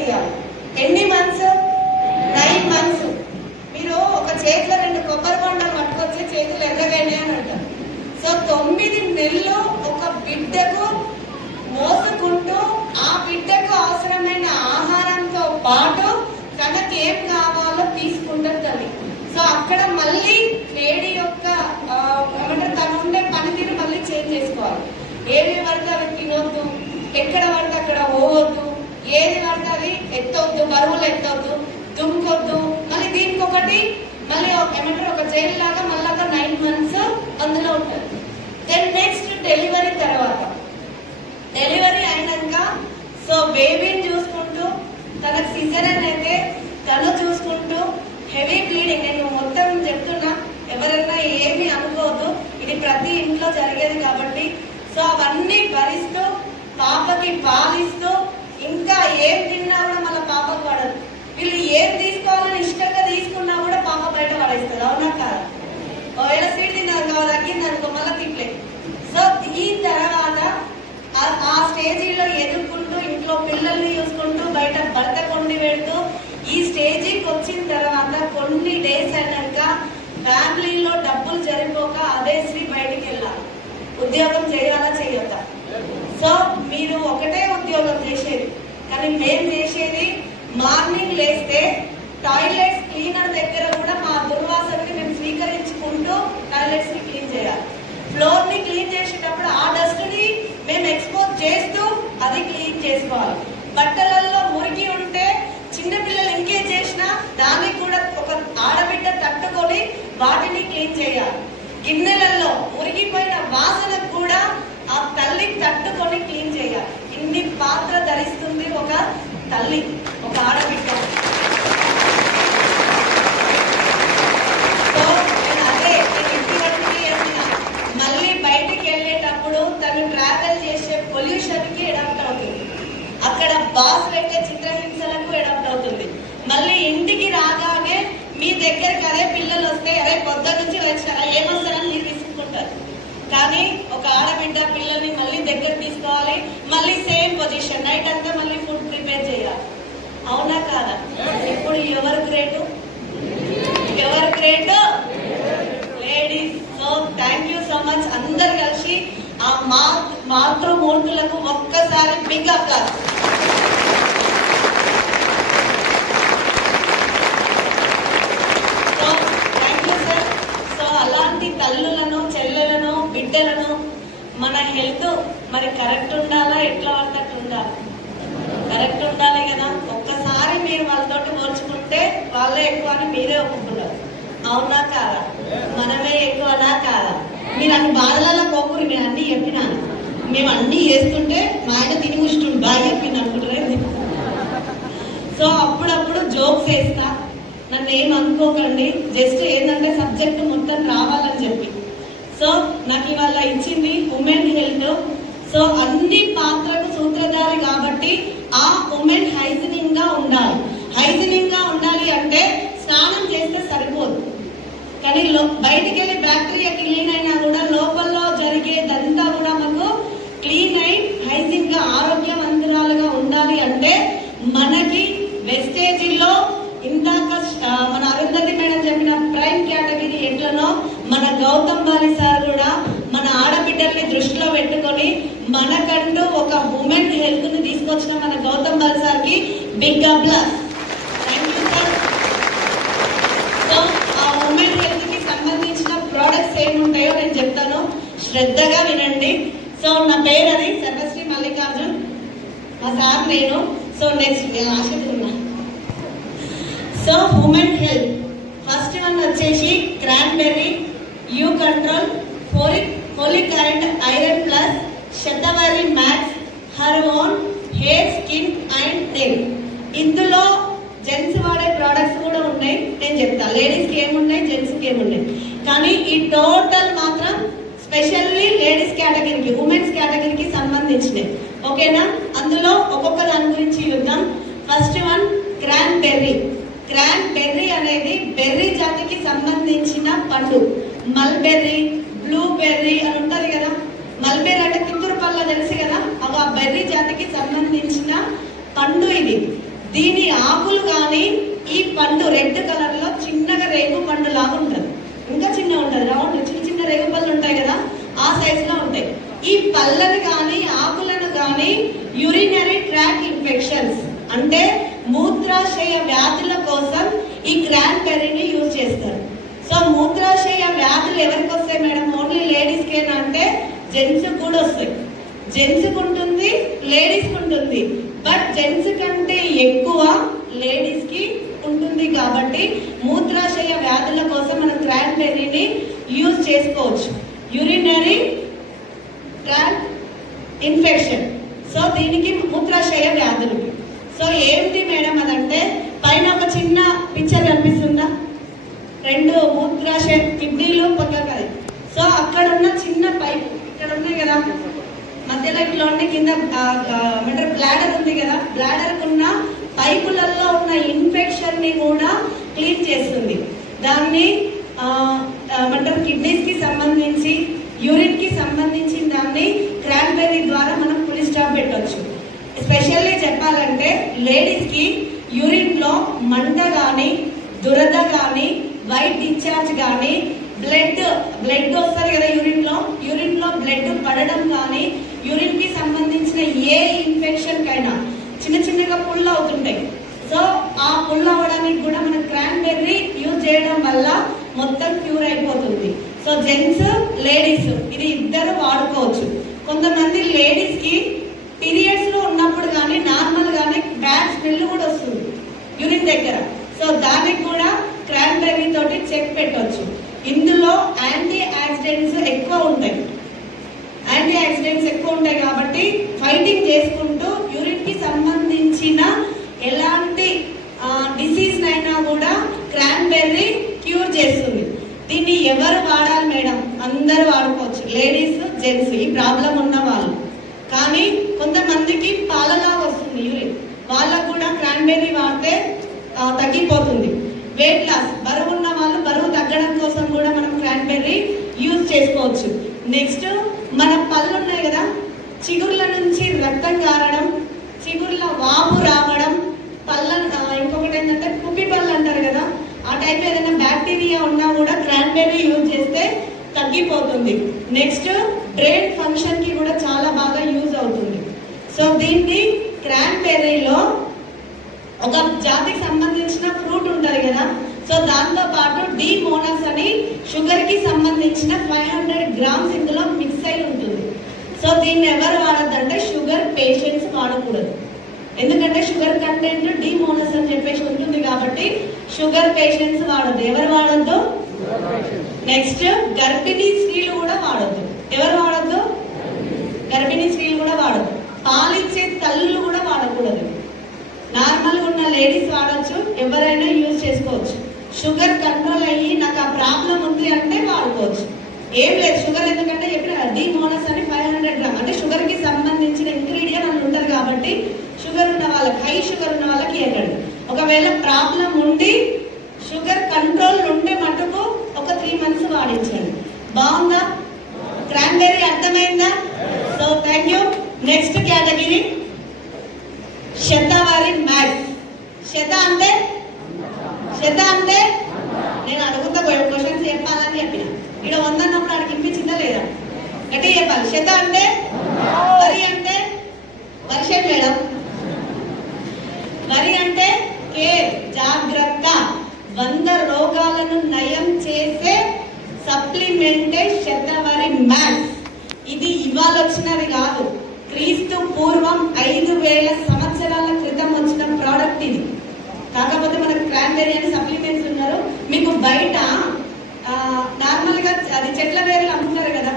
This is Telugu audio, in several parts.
చేయాలి. ఎన్ని మంత్స్? 9 మంత్స్. మీరు ఒక చేతిలో 2 కొబ్బరి బొండాలు పట్టుకొచ్చి చేతులు ఎర్రగానే అని అంటారు. సో 9 నెలలు ఒక బిడ్డకు మోసుకుంటూ ఆ బిడ్డకు అవసరమైన ఆహారంతో పాటు తనకి ఏం కావాలో తీసుకుంటారు తల్లి. సో అక్కడ మళ్ళీ లేడీ యొక్క ఏమంటారు తను ఉండే పనితీరు మళ్ళీ చేంజ్ చేసుకోవాలి. ఏది పడితే అవి తినొద్దు, ఎక్కడ పడితే అక్కడ పోవద్దు, ఏది పడితే అది ఎత్తవద్దు, బరువులు ఎత్తవద్దు, దుంకొద్దు. మళ్ళీ దీనికి ఒకటి మళ్ళీ ఏమంటారు ఒక జైలు లాగా మళ్ళీ ఒక 9 మంత్స్ అందులో ఉంటుంది. దెన్ నెక్స్ట్ డెలివరీ తర్వాత, డెలివరీ అయినాక సో బేబీని చూసుకుంటూ తనకు సిజరన్ అయితే తను చూసుకుంటూ హెవీ బ్లీడింగ్. నేను మొత్తం చెప్తున్నా, ఎవరైనా ఏమి అనుకోవద్దు, ఇది ప్రతి ఇంట్లో జరిగేది కాబట్టి. సో అవన్నీ భరిస్తూ పాపకి పాలిస్తూ ఇంకా ఏం తిన్నా కూడా మళ్ళీ పాపకు పడదు. వీళ్ళు ఏం తీసుకోవాలని ఇష్టంగా తీసుకున్నా కూడా పాప బయట పడేస్తుంది. అవునా కాదా? ఒకవేళ స్వీట్ తిన్నారు కావాలి తగ్గింది అనుకో మళ్ళీ తినలేదు. సో ఈ తర్వాత ఆ స్టేజీలో ఎదుర్కొంటూ ఇంట్లో పిల్లల్ని చూసుకుంటూ బయట భర్త కొండి పెడుతూ ఈ స్టేజీకి వచ్చిన తర్వాత కొన్ని డేస్ అయినాక ఫ్యామిలీలో డబ్బులు జరిపోక అదే స్త్రీ బయటికి వెళ్ళాలి. ఉద్యోగం చేయాలా చేయొద్దా? సో మీరు ఒకటే ఉద్యోగం చేసేది, కానీ మేము చేసేది మార్నింగ్ లేస్తే టాయిలెట్స్ క్లీనర్ దగ్గర కూడా మా దుర్వాసనని మేము స్వీకరించుకుంటూ టాయిలెట్స్ ని క్లీన్ చేయాలి. ఫ్లోర్ ని క్లీన్ చేసేటప్పుడు ఆ డస్ట్ ని మేము ఎక్స్పోజ్ చేస్తూ అది క్లీన్ చేసుకోవాలి. బట్టలలో మురికి ఉంటే చిన్నపిల్లలు ఇంకేం చేసినా దానికి కూడా ఒక ఆడబిడ్డ తట్టుకొని వాటిని క్లీన్ చేయాలి. గిన్నెలలో మురిగిపోయిన వాసనకు కూడా ఆ తల్లి తట్టుకొని క్లీన్ చేయాలి. ఇన్ని పాత్ర ధరిస్తుంది ఒక తల్లి, ఒక ఆడబిడ్డ. సో నేను అదే నేను ఇంటి వరకు వెళ్ళిన మళ్ళీ బయటికి వెళ్ళేటప్పుడు తను ట్రావెల్ చేసే పొల్యూషన్ కి అడాప్ట్ అవుతుంది, అక్కడ బాస్ పెట్టే చిత్రహింసలకు అడాప్ట్ అవుతుంది. మళ్ళీ ఇంటికి రాగానే మీ దగ్గరికి అదే పిల్లలు వస్తే అదే పొద్దు నుంచి వచ్చారా ఏమొస్తారని మీరు తీసుకుంటారు. కానీ ఒక ఆడబిడ్డ పిల్లల్ని మళ్ళీ దగ్గర తీసుకోవాలి, మళ్ళీ సేమ్ పొజిషన్ నైట్ అంతా మళ్ళీ ఫుడ్ ప్రిపేర్ చేయాలి. అవునా కాదా? ఇప్పుడు ఎవరు గ్రేటు? ఎవరు great? Ladies. So thank you so much. అందరు కలిసి ఆ మాతృమూర్తులకు ఒక్కసారి big applause. So thank you sir. So అలాంటి తల్లులను, చెల్లెలను, బిడ్డలను మన హెల్త్ మరి కరెక్ట్ ఉండాలా, ఎట్లా పడితే ఉండాలి? కరెక్ట్ ఉండాలి కదా. ఒక్కసారి మీరు వాళ్ళతో పోల్చుకుంటే వాళ్ళే ఎక్కువ అని మీరే ఒప్పుకున్నారు. అవునా కాదా? మనమే ఎక్కువనా కాదా? మీరు అన్ని బాధలలో పోకూరు, నేను అన్ని చెప్పినాను. మేము అన్ని చేస్తుంటే మా ఆయన తిని ముష్టుండు బాగా చెప్పింది అనుకుంటారే. సో అప్పుడప్పుడు జోక్స్ వేస్తా, నన్ను ఏం అనుకోకండి, జస్ట్ ఏంటంటే సబ్జెక్ట్ మొత్తం రావాలని చెప్పి. సో నాకు ఇవాళ ఇచ్చింది ఉమెన్ హెల్త్. సో అన్ని పాత్రకు సూత్రధారి కాబట్టి ఆ ఉమెన్ హైజీనిక్ గా ఉండాలి. హైజీనిక్ గా ఉండాలి అంటే స్నానం చేస్తే సరిపోదు, కానీ బయటికి వెళ్ళి బ్యాక్టీరియా క్లీన్ అయినా కూడా లోపల్లో జరిగేదంతా కూడా మనకు క్లీన్ అయి హైజీన్ గా ఆరోగ్యవంతురాలుగా ఉండాలి అంటే మనకి వెస్టేజీలో ఇందాక మన అరుంధతి మేడం చెప్పిన ప్రైమ్ కేటగిరీ ఎట్లనో మన గౌతమ్ బాలి సార్ కూడా మన ఆడబిడ్డల్ని దృష్టిలో పెట్టుకొని మనకంటూ ఒక ఉమెన్ హెల్త్ ని తీసుకొచ్చిన మన గౌతమ్ బాలి సార్ కి big applause. Thank you sir. So ఆ ఉమెన్ హెల్త్ కి సంబంధించిన ప్రోడక్ట్స్ ఏముంటాయో నేను చెప్తాను, శ్రద్ధగా వినండి. సో నా పేరు అది సర్వశ్రీ మల్లికార్జున్, మా సార్ నేను. సో నెక్స్ట్ ఆశిస్తున్నా. So women health first one వచ్చేసి cranberry, U control, folic and iron plus, Shatavari max, her own hair, skin and nail. ఇందులో జెంట్స్ వాడే ప్రోడక్ట్స్ కూడా ఉన్నాయి, నేను చెప్తాను. లేడీస్ కి ఏమున్నాయి, జెంట్స్ కి ఏమున్నాయి, కానీ ఈ టోటల్ మాత్రం స్పెషల్లీ లేడీస్ కేటగిరీకి, ఉమెన్స్ కేటగిరీకి సంబంధించినవి. ఓకేనా? అందులో ఒక్కొక్క దాని గురించి చూద్దాం. First one cranberry. క్రాన్బెర్రీ అనేది బెర్రీ జాతికి సంబంధించిన పండు. మల్బెర్రీ, బ్లూబెర్రీ అని ఉంటది కదా. మల్బెర్రీ అంటే కిత్తూరు పళ్ళ తెలుసు కదా, ఆ బెర్రీ జాతికి సంబంధించిన పండు ఇది. పండు రెడ్ కలర్ లో చిన్నగా రేగు పండు లాగా ఉంటుంది, ఇంకా చిన్నగా ఉంటుంది, రౌండ్ చిన్న చిన్న రేగు పళ్ళు ఉంటాయి కదా, ఆ సైజ్ లో ఉంటాయి. ఈ పళ్ళను కానీ ఆకులను కానీ యూరినరీ ట్రాక్ ఇన్ఫెక్షన్స్ అంటే మూత్రాశయ వ్యాధుల కోసం ఈ క్రాన్బెర్రీని యూజ్ చేస్తారు. సో మూత్రాశయ వ్యాధులు ఎవరికి వస్తాయి మేడం? ఓన్లీ లేడీస్ కేనా అంటే జెంట్స్ కూడా వస్తాయి. జెంట్స్ ఉంటుంది, లేడీస్ ఉంటుంది. బట్ జెంట్స్ కంటే ఎక్కువ లేడీస్ కి ఉంటుంది కాబట్టి మూత్రాశయ వ్యాధుల కోసం మనం క్రాన్బెర్రీని యూజ్ చేసుకోవచ్చు. యూరినరీ ట్రాక్ ఇన్ఫెక్షన్, సో దీనికి మూత్రాశయ వ్యాధులకి. సో ఏంటి మేడం అదంటే పైన ఒక చిన్న పిక్చర్ కనిపిస్తుందా? రెండు మూత్రాశయ కిడ్నీలు పక్కన. సో అక్కడ ఉన్న చిన్న పైప్ ఇక్కడ ఉన్నాయి కదా, మధ్యలో ఇట్లా ఉండి కింద బ్లాడర్ ఉంది కదా, బ్లాడర్ కున్న పైపులలో ఉన్న ఇన్ఫెక్షన్ ని కూడా క్లీన్ చేస్తుంది. దాన్ని కిడ్నీస్ కి సంబంధించి యూరిన్ కి సంబంధించిన దాన్ని క్రాన్బెర్రీ ద్వారా మనం ఫుల్ స్టాప్ పెట్టవచ్చు. స్పెషల్లీ చెప్పాలంటే లేడీస్ కి యూరిన్ లో మంట గాని, దురద గాని, వైట్ డిశ్చార్జ్ గాని, బ్లడ్ వస్తుంది కదా యూరిన్ లో బ్లడ్ పడడం కానీ, యూరిన్ కి సంబంధించిన ఏ ఇన్ఫెక్షన్ కైనా చిన్న చిన్నగా పుల్ అవుతుంటాయి. సో ఆ పుల్ అవ్వడానికి కూడా మనం క్రాన్బెర్రీ యూజ్ చేయడం వల్ల మొత్తం క్యూర్ అయిపోతుంది. సో జెంట్స్, లేడీస్ ఇది ఇద్దరు వాడుకోవచ్చు. కొంతమంది లేడీస్ కి పీరియడ్స్ లో ఉన్నప్పుడు కానీ నార్మల్ గానీ బ్యాడ్ స్మెల్ కూడా వస్తుంది యూరిన్ దగ్గర. సో దానికి కూడా క్రాన్బెర్రీ తోటి చెక్ పెట్టవచ్చు. ఇందులో యాంటీ ఆక్సిడెంట్స్ ఎక్కువ ఉంటాయి. యాంటీ ఆక్సిడెంట్స్ ఎక్కువ ఉంటాయి కాబట్టి ఫైటింగ్ చేసుకుంటూ యూరిన్ కి సంబంధించిన ఎలాంటి డిసీజ్ అయినా కూడా క్రాన్బెర్రీ క్యూర్ చేస్తుంది. దీన్ని ఎవరు వాడాలి మేడం? అందరూ వాడుకోవచ్చు, లేడీస్, జెంట్స్, ఈ ప్రాబ్లం ఉన్న వాళ్ళు. కానీ కొంతమందికి పాలలా వస్తుంది యూరిన్, వాళ్ళకు కూడా క్రాన్బెర్రీ వాడితే తగ్గిపోతుంది. వెయిట్ లాస్, బరువు ఉన్న వాళ్ళు బరువు తగ్గడం కోసం కూడా మనం క్రాన్బెర్రీ యూజ్ చేసుకోవచ్చు. నెక్స్ట్ మన పళ్ళు ఉన్నాయి కదా, చిగుర్ల నుంచి రక్తం కారడం, చిగుర్ల వాపు రావడం, పళ్ళ ఇంకొకటి ఏంటంటే కుప్పి పళ్ళు అంటారు కదా, ఆ టైప్ ఏదైనా బ్యాక్టీరియా ఉన్నా కూడా క్రాన్బెర్రీ యూజ్ చేస్తే తగ్గిపోతుంది. నెక్స్ట్ బ్రెయిన్ ఫంక్షన్ కి కూడా చాలా బాగా యూజ్ అవుతుంది. సో దీన్ని క్రాన్బెర్రీలో ఒక జాతికి సంబంధించిన ఫ్రూట్ ఉంటుంది కదా, సో దాంతో పాటు డిమోనస్ అని షుగర్ కి సంబంధించిన 500 grams ఇందులో మిక్స్ అయి ఉంటుంది. సో దీన్ని ఎవరు వాడద్దు అంటే షుగర్ పేషెంట్స్ వాడకూడదు. ఎందుకంటే షుగర్ కంటెంట్ డిమోనస్ అని చెప్పేసి ఉంటుంది కాబట్టి షుగర్ పేషెంట్స్ వాడద్దు. ఎవరు వాడద్దు? నెక్స్ట్ గర్భిణీ స్త్రీలు కూడా వాడద్దు. ఎవరు వాడద్దు? గర్భిణీ స్త్రీలు కూడా వాడద్దు. పాలిచ్చే తల్లులు కూడా వాడకూడదు. నార్మల్ గా ఉన్న లేడీస్ వాడచ్చు, ఎవరైనా యూజ్ చేసుకోవచ్చు. షుగర్ కంట్రోల్ అయ్యి నాకు ఆ ప్రాబ్లం ఉంది అంటే వాడుకోవచ్చు. ఏం లేదు షుగర్, ఎందుకంటే డిమోనస్ అని 500 grams అంటే షుగర్ కి సంబంధించిన ఇంగ్రీడియంట్ అని ఉంటుంది కాబట్టి షుగర్ ఉన్న వాళ్ళకి, హై షుగర్ ఉన్న వాళ్ళకి ఏంటండి, ఒకవేళ ప్రాబ్లం ఉండి షుగర్ కంట్రోల్ ఉంటే మటుకు ఒక 3 months వాడించండి. బాగుందా? క్రాన్బెర్రీ అర్థమైందా? So thank you. Next category shatavari max. శత అంటే నేను అడుగుతా క్వశ్చన్స్ చెప్పాలని చెప్పిన. ఇక్కడ 100 అన్నప్పుడు అడిగి వినిపించిందా లేదా? అంటే చెప్పాలి. శత అంటే వరి అంటే వర్షం మేడం. వరి అంటే కేర్, జాగ్రత్త. 100 రోగాలను నయం చేసే సప్లిమెంటే శతవరి మ్యాక్స్. ఇది ఇవాళ వచ్చినది కాదు, క్రీస్తు పూర్వం 5000 సంవత్సరాల క్రితం వచ్చిన ప్రోడక్ట్ ఇది. కాకపోతే మనకు క్రాన్బెర్రీ అని సప్లిమెంట్స్ ఉన్నారు. మీకు బయట నార్మల్ గా అది చెట్ల వేర్లు అమ్ముతారు కదా,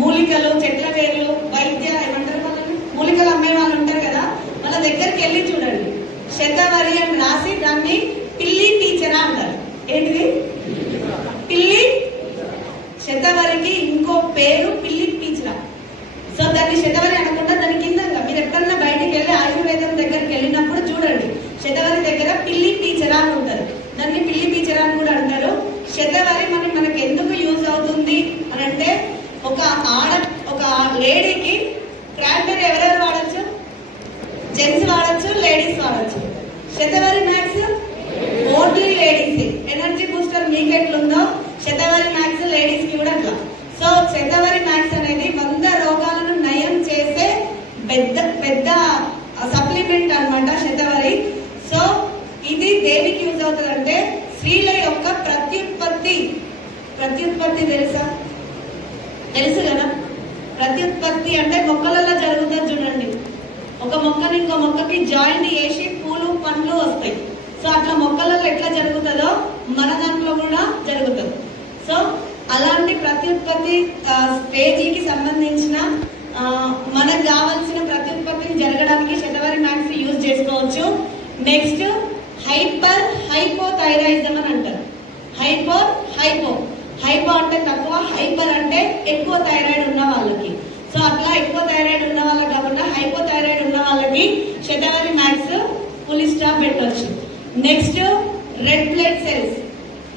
మూలికలు, చెట్ల వేర్లు, వైద్య ఏమంటారు వాళ్ళని, మూలికలు అమ్మే వాళ్ళు ఉంటారు కదా, వాళ్ళ దగ్గరికి వెళ్ళి చూడండి. శతవరి అని రాసి దాన్ని పిల్లి పీచరా అంటారు. ఏంటిది? పిల్లి. శతవరికి ఇంకో పేరు పిల్లి పీచరా. సో దాన్ని శతవరి అనకుండా దాని కింద మీరు ఎప్పుడన్నా బయటికి వెళ్ళి ఆయుర్వేదం దగ్గరికి వెళ్ళినప్పుడు చూడండి, శతవరి దగ్గర పిల్లి పీచరా అని ఉంటారు. దాన్ని పిల్లి పీచరా అని కూడా అంటారు. శతవరి మనకి ఎందుకు యూజ్ అవుతుంది అని అంటే, ఒక లేడీకి క్రాన్బెర్రీ ఎవరెవరు వాడచ్చు? జెంట్స్ వాడచ్చు, లేడీస్ వాడచ్చు. Shatavari max only ladies. Energy booster మీకు ఎట్లుందో శతవరి మ్యాక్స్ లేడీస్ కి కూడా అట్లా. సో శతవరి మ్యాక్స్ అనేది 100 రోగాలను నయం చేసే పెద్ద సప్లిమెంట్ అన్నమాట శతవరి. సో ఇది దేనికి యూజ్ అవుతుందంటే స్త్రీల యొక్క ప్రత్యుత్పత్తి తెలుసు కదా. ప్రత్యుత్పత్తి అంటే మొక్కలలో జరుగుతుంది చూడండి. ఒక మొక్కని ఇంకో మొక్కకి జాయింట్ చేసి పూలు పండ్లు వస్తాయి. సో అట్లా మొక్కలలో ఎట్లా జరుగుతుందో మన దాంట్లో కూడా జరుగుతుంది. సో అలాంటి ప్రత్యుత్పత్తి స్టేజీకి సంబంధించిన మనకు కావాల్సిన ప్రత్యుత్పత్తిని జరగడానికి శతవరి మ్యాక్స్ యూజ్ చేసుకోవచ్చు. నెక్స్ట్ హైపోథైరాయిజం అని అంటారు. హైపో అంటే తక్కువ, హైపర్ అంటే ఎక్కువ థైరాయిడ్ ఉన్న వాళ్ళకి. సో అట్లా ఎక్కువ థైరాయిడ్ ఉన్న వాళ్ళకి కాకుండా హైపోథైరాయిడ్ ఉన్న వాళ్ళకి శతవరి మ్యాక్స్ ఫుల్ స్టాప్ పెట్టవచ్చు. నెక్స్ట్ రెడ్ బ్లడ్ సెల్స్,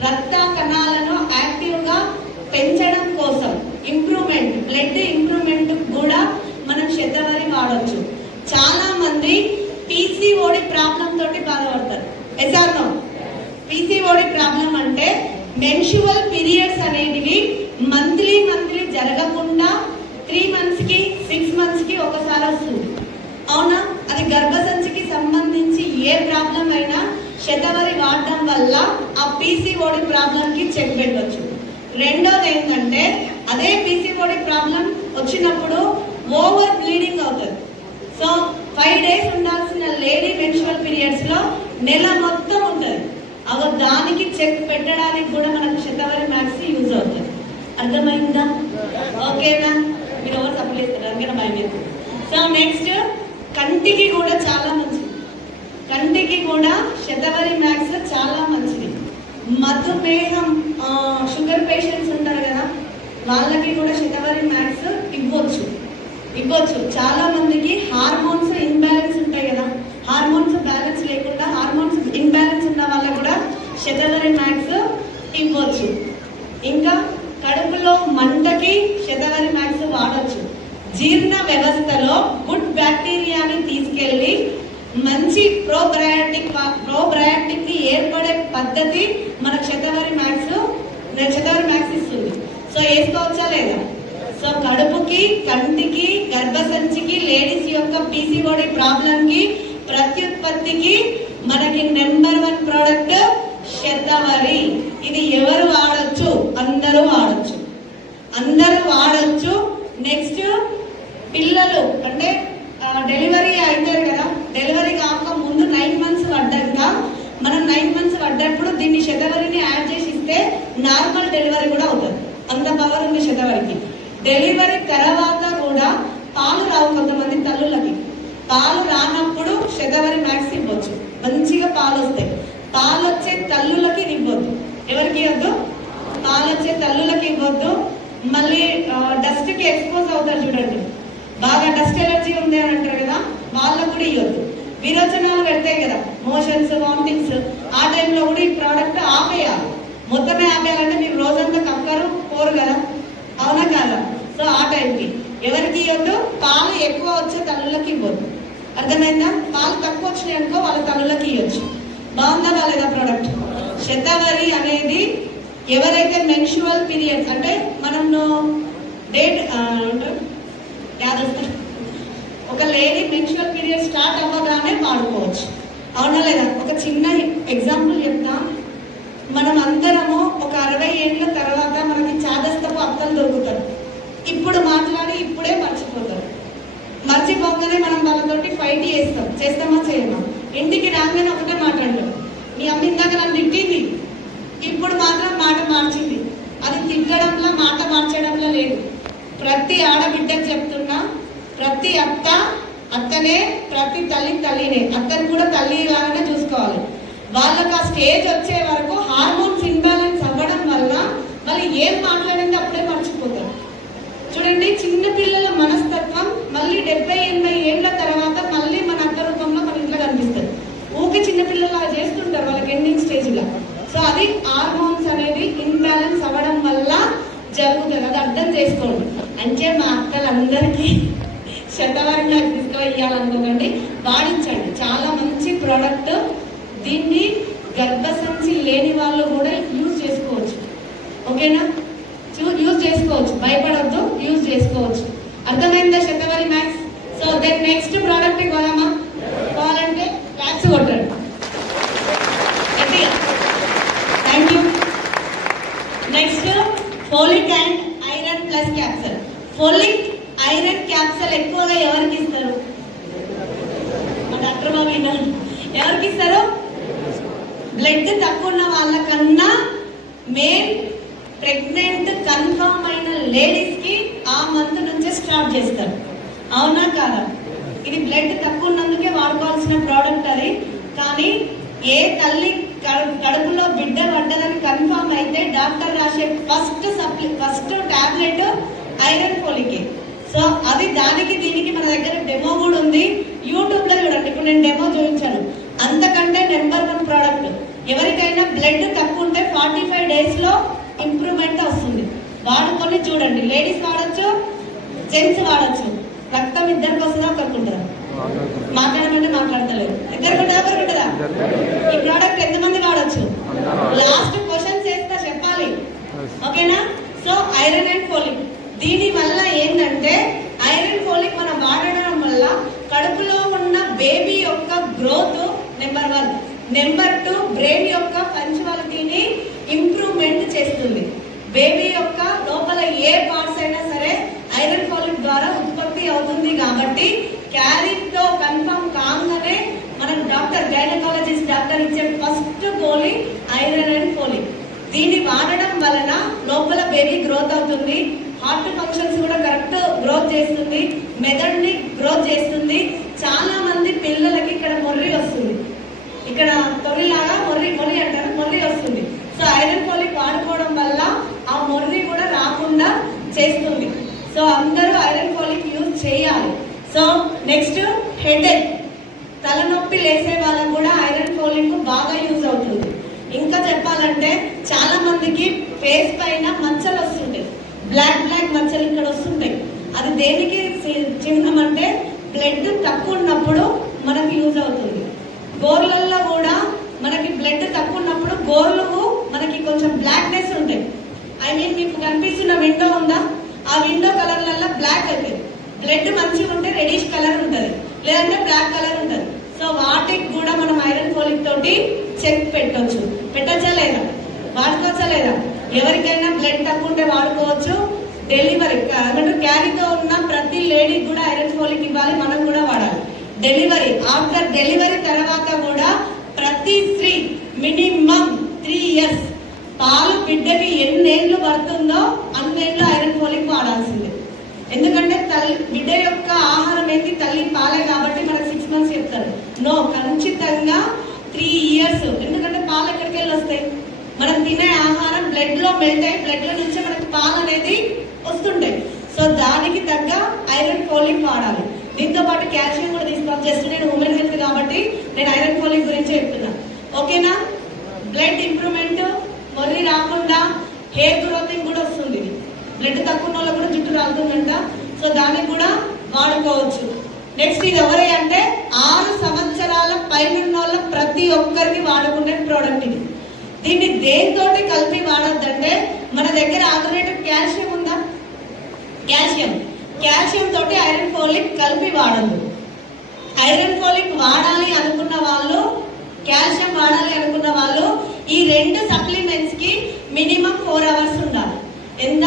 రక్త కణాలను యాక్టివ్ గా పెంచడం కోసం బ్లడ్ ఇంప్రూవ్మెంట్ కూడా మనం శతవరి వాడవచ్చు. చాలా మంది పీసీఓడి ప్రాబ్లం తోటి బాధపడతారు. ఎస్ఆర్నో పీసీఓడి ప్రాబ్లం అంటే మెన్స్ట్రువల్ పీరియడ్స్ అనేటివి మంత్లీ జరగకుండా 3 months కి 6 months కి ఒకసారి వస్తుంది. అవునా? అది గర్భసంచికి సంబంధించి ఏ ప్రాబ్లం అయినా శతవరి వాడడం వల్ల ఆ పీసీఓడి ప్రాబ్లం కి చెక్ పెట్టవచ్చు. రెండోది ఏంటంటే అదే పీసీఓడి ప్రాబ్లం వచ్చినప్పుడు ఓవర్ బ్లీడింగ్ అవుతుంది. సో 5 days ఉండాల్సిన లేడీ మెన్స్ట్రువల్ పీరియడ్స్ లో నెల మొత్తం ఉంటుంది. అదో దానికి చెక్ పెట్టడానికి కూడా మనకు శతవరి మ్యాక్స్ యూజ్ అవుతుంది. అర్థమైందా? ఓకేనా? మీరు ఎవరు సప్లై చేస్తారు అందుకనే భయం. సో నెక్స్ట్ కంటికి కూడా చాలా మంచిది. కంటికి కూడా శతవరి మ్యాక్స్ చాలా మంచిది. మధుమేహం షుగర్ పేషెంట్స్ ఉంటారు కదా, వాళ్ళకి కూడా శతవరి మ్యాక్స్ ఇవ్వచ్చు. చాలా మందికి హార్మోన్స్ ఇంబ్యాలెన్స్ ఉంటాయి కదా, హార్మోన్స్ బ్యాలెన్స్ లేకుండా హార్మోన్స్ ఇంబ్యాలెన్స్ ఉన్న వాళ్ళకి కూడా శతవరి మ్యాక్స్ ఇవ్వచ్చు. ఇంకా కడుపులో మంటకి శతవరి మ్యాక్స్ వాడచ్చు. జీర్ణ వ్యవస్థలో గుడ్ బ్యాక్టీరియాని తీసుకెళ్లి మంచి ప్రోబయాటిక్ ని ఏర్పడే పద్ధతి మనకు శతవరి మ్యాక్స్ ఇస్తుంది. సో వేసుకోవచ్చా లేదా? సో కడుపుకి, కంటికి, గర్భసంచికి, లేడీస్ యొక్క పీసీఓడి ప్రాబ్లం కి, ప్రత్యుత్పత్తికి మనకి నెంబర్ 1 ప్రోడక్ట్ శతవరి. ఇది ఎవరు వాడచ్చు? అందరూ వాడచ్చు. నెక్స్ట్ పిల్లలు అంటే డెలివరీ అవుతారు కదా, డెలివరీ కాక ముందు 9 months పడ్డాక మనం 9 months పడ్డప్పుడు దీన్ని శతవరిని యాడ్ చేసి ఇస్తే నార్మల్ డెలివరీ కూడా అవుతుంది. అంత పవర్ ఉంది శతవరికి. డెలివరీ తర్వాత కూడా పాలు రావు కొంతమంది తల్లులకి. పాలు రానప్పుడు శతవరి మ్యాక్స్ ఇవ్వచ్చు. మంచిగా పాలు వస్తాయి. పాలు వచ్చే తల్లులకి ఇవ్వద్దు. ఎవరికి ఇవ్వద్దు? పాలు వచ్చే తల్లులకి ఇవ్వద్దు. మళ్ళీ డస్ట్ కి ఎక్స్పోజ్ అవుతారు చూడండి, బాగా డస్ట్ ఎలర్జీ ఉంది అని అంటారు కదా, వాళ్ళకు కూడా ఇవ్వద్దు. విరోచనాలు పెడతాయి కదా, మోషన్స్, వామిటింగ్స్, ఆ టైంలో కూడా ఈ ప్రోడక్ట్ ఆపేయాలి. మొత్తమే ఆపేయాలంటే మీరు రోజంతా కక్కరు పోరు కదా, అవునా కాదా? సో ఆ టైంకి ఎవరికి ఇవ్వద్దు? పాలు ఎక్కువ వచ్చే తల్లులకి ఇవ్వద్దు. అర్థమైందా? పాలు తక్కువ వచ్చినాయి అనుకో వాళ్ళ తల్లులకి ఇవ్వచ్చు. బాగుందా బాలేదా ప్రోడక్ట్? శతవరి అనేది ఎవరైతే మెన్స్ట్రువల్ పీరియడ్స్ అంటే మనం డేట్ యాదస్తారు, ఒక లేడీ మెన్స్ట్రువల్ పీరియడ్ స్టార్ట్ అవ్వగానే వాడుకోవచ్చు. అవునా లేదా? ఒక చిన్న ఎగ్జాంపుల్ చెప్తా. మనం అందరము ఒక 60 ఏళ్ళ తర్వాత మనకి చాదస్తపు అత్తలు దొరుకుతారు. ఇప్పుడు మాట్లాడి ఇప్పుడే మర్చిపోతారు. మర్చిపోగానే మనం వాళ్ళతోటి ఫైట్ చేస్తామా చేయమా? ఇంటికి రాగానే ఒకటే మాట్లాడతాం, మీ అమ్మ ఇందాక నన్ను తిట్టింది, ఇప్పుడు మాత్రం మాట మార్చింది. అది తిట్టడంలో మాట మార్చడంలో లేదు. ప్రతి ఆడబిడ్డకు చెప్తున్నా, ప్రతి అత్తనే, ప్రతి తల్లినే. అత్తను కూడా తల్లి లాగానే చూసుకోవాలి. వాళ్ళకి ఆ స్టేజ్ వచ్చే వరకు హార్మోన్స్ ఇంబ్యాలెన్స్ అవ్వడం వల్ల వాళ్ళు ఏం మాట్లాడింది అప్పుడే మర్చిపోతారు. చూడండి, చిన్న పిల్లల మనస్తత్వం మళ్ళీ 70-80 ఏళ్ల తర్వాత మళ్ళీ మన అత్త రూపంలో మన ఇంట్లో కనిపిస్తుంది. ఊకే చిన్నపిల్లలు అలా చేస్తుంటారు వాళ్ళకి ఎండింగ్ స్టేజ్ లో. సో అది హార్మోన్స్ అనేది ఇంబ్యాలెన్స్ అవ్వడం వల్ల జరుగుతుంది. అది అర్థం చేసుకోండి. అంటే మా అక్కలందరికీ శతవరి నాకు తీసుకువెయ్యాలనుకోకండి, వాడించండి. చాలా మంచి ప్రోడక్ట్. దీన్ని గర్భసంచి లేని వాళ్ళు కూడా యూజ్ చేసుకోవచ్చు. ఓకేనా? యూజ్ చేసుకోవచ్చు, భయపడొద్దు, యూజ్ చేసుకోవచ్చు. అర్థమైందా Shatavari max? So then next product కావాలమ్మా, కావాలంటే ఫ్లాక్స్ కొట్టండి. Thank you. Next folic and iron plus capsule. Folic iron capsule ఎక్కువగా ఎవరికి ఇస్తారు? డాక్టర్ బాబు ఎవరికి ఇస్తారు? బ్లడ్ తక్కువ ఉన్న వాళ్ళకన్నా మేల్ ప్రెగ్నెంట్ కన్ఫర్మ్ అయిన లేడీస్ కి ఆ మంత్ నుంచే స్టార్ట్ చేస్తారు. అవునా కాదా? ఇది బ్లడ్ తక్కువ ఉన్నందుకే వాడుకోవాల్సిన ప్రోడక్ట్ అది. కానీ ఏ తల్లి కడుపులో బిడ్డ పడ్డదని కన్ఫర్మ్ అయితే డాక్టర్ రాసే first tablet iron folic. So అది దానికి దీనికి మన దగ్గర డెమో కూడా ఉంది, యూట్యూబ్ లో చూడండి. ఇప్పుడు నేను డెమో చూపించాను. అంతకంటే నెంబర్ 1 ప్రోడక్ట్. ఎవరికైనా బ్లడ్ తక్కువ ఉంటే 45 days లో ఇంప్రూవ్మెంట్ వస్తుంది. వాడుకొని చూడండి. లేడీస్ వాడచ్చు, జెంట్స్ వాడచ్చు. రక్తం ఇద్దరికి వస్తుందా ఒకరికి ఉంటుందా? మాట్లాడమంటే మాట్లాడతలేదు. ఇద్దరికి ఉంటుందా ఒకరికి ఉంటుందా? ఈ ప్రోడక్ట్ ఎంతమంది వాడచ్చు? లాస్ట్ క్వశ్చన్స్ వేస్తా, చెప్పాలి. ఓకేనా? So iron and folic. దీని వల్ల ఏంటంటే ఐరన్ ఫోలిక్ మనం వాడడం వల్ల కడుపులో ఉన్న బేబీ యొక్క గ్రోత్ నెంబర్ 1, నెంబర్ 2 బ్రెయిన్ యొక్క పంక్చువాలిటీని ఇంప్రూవ్మెంట్ చేస్తుంది. బేబీ యొక్క లోపల ఏ పార్ట్స్ అయినా సరే ఐరన్ ఫోలిక్ ద్వారా ఉత్పత్తి అవుతుంది. కాబట్టి క్యారీతో కన్ఫర్మ్ కాగానే మనం డాక్టర్ గైనకాలజిస్ట్ డాక్టర్ ఇచ్చే first Goli iron and folic. దీన్ని వాడడం వలన లోపల బేబీ గ్రోత్ అవుతుంది, హార్ట్ ఫంక్షన్స్ కూడా కరెక్ట్ గ్రోత్ చేస్తుంది, మెదడుని గ్రోత్ చేస్తుంది. చాలా మంది పిల్లలకి ఇక్కడ మొర్రి వస్తుంది, ఇక్కడ తొలిలాగా మొర్రి అంటారు, మొర్రి వస్తుంది. సో ఐరన్ ఫోలిక్ వాడుకోవడం వల్ల ఆ మొర్రి కూడా రాకుండా చేస్తుంది. సో అందరూ ఐరన్ ఫోలిక్ యూజ్ చేయాలి. సో నెక్స్ట్ హెడేక్, తలనొప్పి లేసే వాళ్ళకు కూడా ఐరన్ ఫోలిక్ బాగా యూజ్ అవుతుంది. ఇంకా చెప్పాలంటే చాలా మందికి ఫేస్ పైన మచ్చలు వస్తుంటాయి, బ్లాక్ మచ్చలు ఇక్కడ వస్తుంటాయి. అది దేనికి చిహ్నం అంటే బ్లడ్ తక్కువ ఉన్నప్పుడు మనకి యూజ్ అవుతుంది. గోర్లల్లో కూడా మనకి బ్లడ్ తక్కువ ఉన్నప్పుడు గోర్లు మనకి కొంచెం బ్లాక్నెస్ ఉంటాయి. ఐ మీన్ మీకు కనిపిస్తున్న విండో ఉందా? ఆ విండో కలర్లలో బ్లాక్ అవుతుంది. బ్లడ్ మంచిగా ఉంటే రెడిష్ కలర్ ఉంటుంది, లేదంటే బ్లాక్ కలర్ ఉంటుంది. సో వాటికి కూడా మనం ఐరన్ ఫోలిక్ తోటి చెక్ పెట్టొచ్చా లేదా? వాడుకోవచ్చా లేదా? ఎవరికైనా బ్లడ్ తక్కువ ఉంటే వాడుకోవచ్చు. డెలివరీ అంటే క్యారీతో ఉన్న ప్రతి లేడీకి కూడా ఐరన్ ఫోలిక్ ఇవ్వాలి, మనం కూడా వాడాలి. డెలివరీ, ఆఫ్టర్ డెలివరీ తర్వాత కూడా ప్రతి స్త్రీ మినిమం 3 years పాలు బిడ్డకి ఎన్నేళ్లు పడుతుందో అన్నేళ్లు ఐరన్ ఫోలిక్ వాడాల్సిందే. ఎందుకంటే బిడ్డ యొక్క ఆహారం ఏంటి? తల్లి పాలే. కాబట్టి మనకు 6 months చెప్తారు. నో, ఖచ్చితంగా 3 years. ఎందుకంటే పాలు ఎక్కడికి వెళ్ళి వస్తాయి? మనం తినే ఆహారం బ్లడ్ లో మెల్ట్ అయ్యి బ్లడ్ లో నుంచి మనకి పాలు అనేది వస్తుంటాయి. సో దానికి తగ్గ ఐరన్ ఫోలిక్ వాడాలి. దీంతో పాటు కాల్షియం కూడా తీసుకోవాలి. జస్ట్ నేను ఉమెన్ హెల్త్ కాబట్టి నేను ఐరన్ ఫోలిక్ గురించి చెప్తున్నా. ఓకేనా? బ్లడ్ ఇంప్రూవ్మెంట్, మొర్రి రాకుండా హెయిర్ గ్రోతింగ్ కూడా వస్తుంది. బ్లడ్ తక్కువ ఉన్న వాళ్ళకు కూడా జుట్టు రాలుతుందంట. సో దానికి కూడా వాడుకోవచ్చు. నెక్స్ట్ ఇది ఎవరి అంటే 6 సంవత్సరాల పైన ప్రతి ఒక్కరికి వాడుకునే ప్రోడక్ట్ ఇది. దీన్ని దేనితోటి కలిపి వాడొద్దంటే మన దగ్గర ఆల్టర్నేటివ్ కాల్షియం ఉందా? కాల్షియం తోటి ఐరన్ ఫోలిక్ కలిపి వాడద్దు. ఐరన్ ఫోలిక్ వాడాలి అనుకున్న వాళ్ళు, కాల్షియం వాడాలి అనుకున్న వాళ్ళు ఈ 2 సప్లిమెంట్స్ కి మినిమం 4 hours ఉండాలి. ఎంత?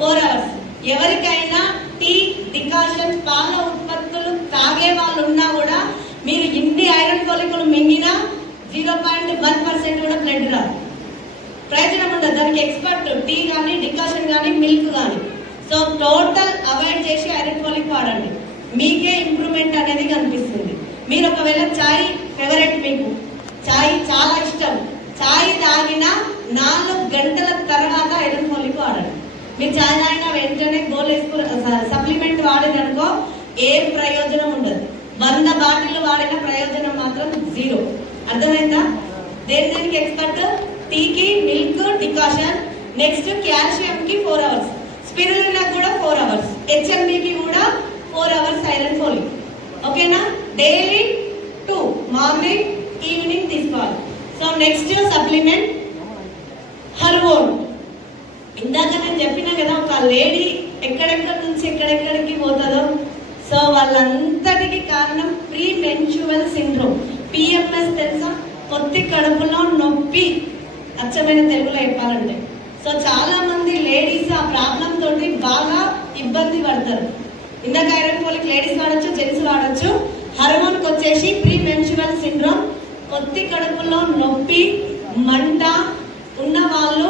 4 hours. ఎవరికైనా టీ, డికాషన్, పాల ఉత్పత్తులు తాగే వాళ్ళు ఉన్నా కూడా మీరు ఇన్ని ఐరన్ ఫోలిక్లు మింగినా 0.1% కూడా బ్లడ్ రాదు, ప్రయోజనం ఉండదు. దానికి ఎక్స్పర్ట్ టీ కానీ, డికాషన్ కానీ, మిల్క్ కానీ. సో టోటల్ అవాయిడ్ చేసి ఐరన్ ఫోలిక్ వాడండి, మీకే ఇంప్రూవ్మెంట్ అనేది కనిపిస్తుంది. మీరు ఒకవేళ చాయ్ ఫేవరెట్, మీకు చాయ్ చాలా ఇష్టం, చాయ్ తాగిన 4 గంటల తర్వాత ఐరన్ ఫోలిక్ వాడండి. మీరు చాయ్ తాగిన వెంటనే గోల్ సప్లిమెంట్ వాడిననుకో ఏ ప్రయోజనం ఉండదు. 100 బాటిల్ వాడిన ప్రయోజనం మాత్రం 0. అర్థమైందా? దేనికి ఎక్స్పర్ట్? టీకి, మిల్క్, డికాషన్. నెక్స్ట్ కాల్షియం కి 4 hours, స్పిరులినా కూడా 4 hours, హెచ్ఎంబికి కూడా 4 hours ఐరన్ ఫోలిక్. ఓకేనా? డైలీ 2 మార్నింగ్ ఈవినింగ్ తీసుకోవాలి. So so next supplement hormone. ఇందాక నేను చెప్పినా కదా, ఒక లేడీ ఎక్కడెక్కడి నుంచి ఎక్కడెక్కడికి పోతుందో, సో వాళ్ళంతటికి కారణం ప్రీ మెన్స్ట్రువల్ సిండ్రోమ్, PMS తెలుసా? పొత్తి కడుపులో నొప్పి, అచ్చమైన తెలుగులో చెప్పాలంటే. సో చాలా మంది లేడీస్ ఆ ప్రాబ్లం తోటి బాగా ఇబ్బంది పడతారు. ఇందాక ఐరన్ ఫోలిక్ లేడీస్ వాడచ్చు, జెంట్స్ వాడచ్చు. హార్మోన్ కి వచ్చేసి ప్రీ మెన్స్ట్రువల్ సిండ్రోమ్, పొత్తి కడుపులో నొప్పి, మంట ఉన్న వాళ్ళు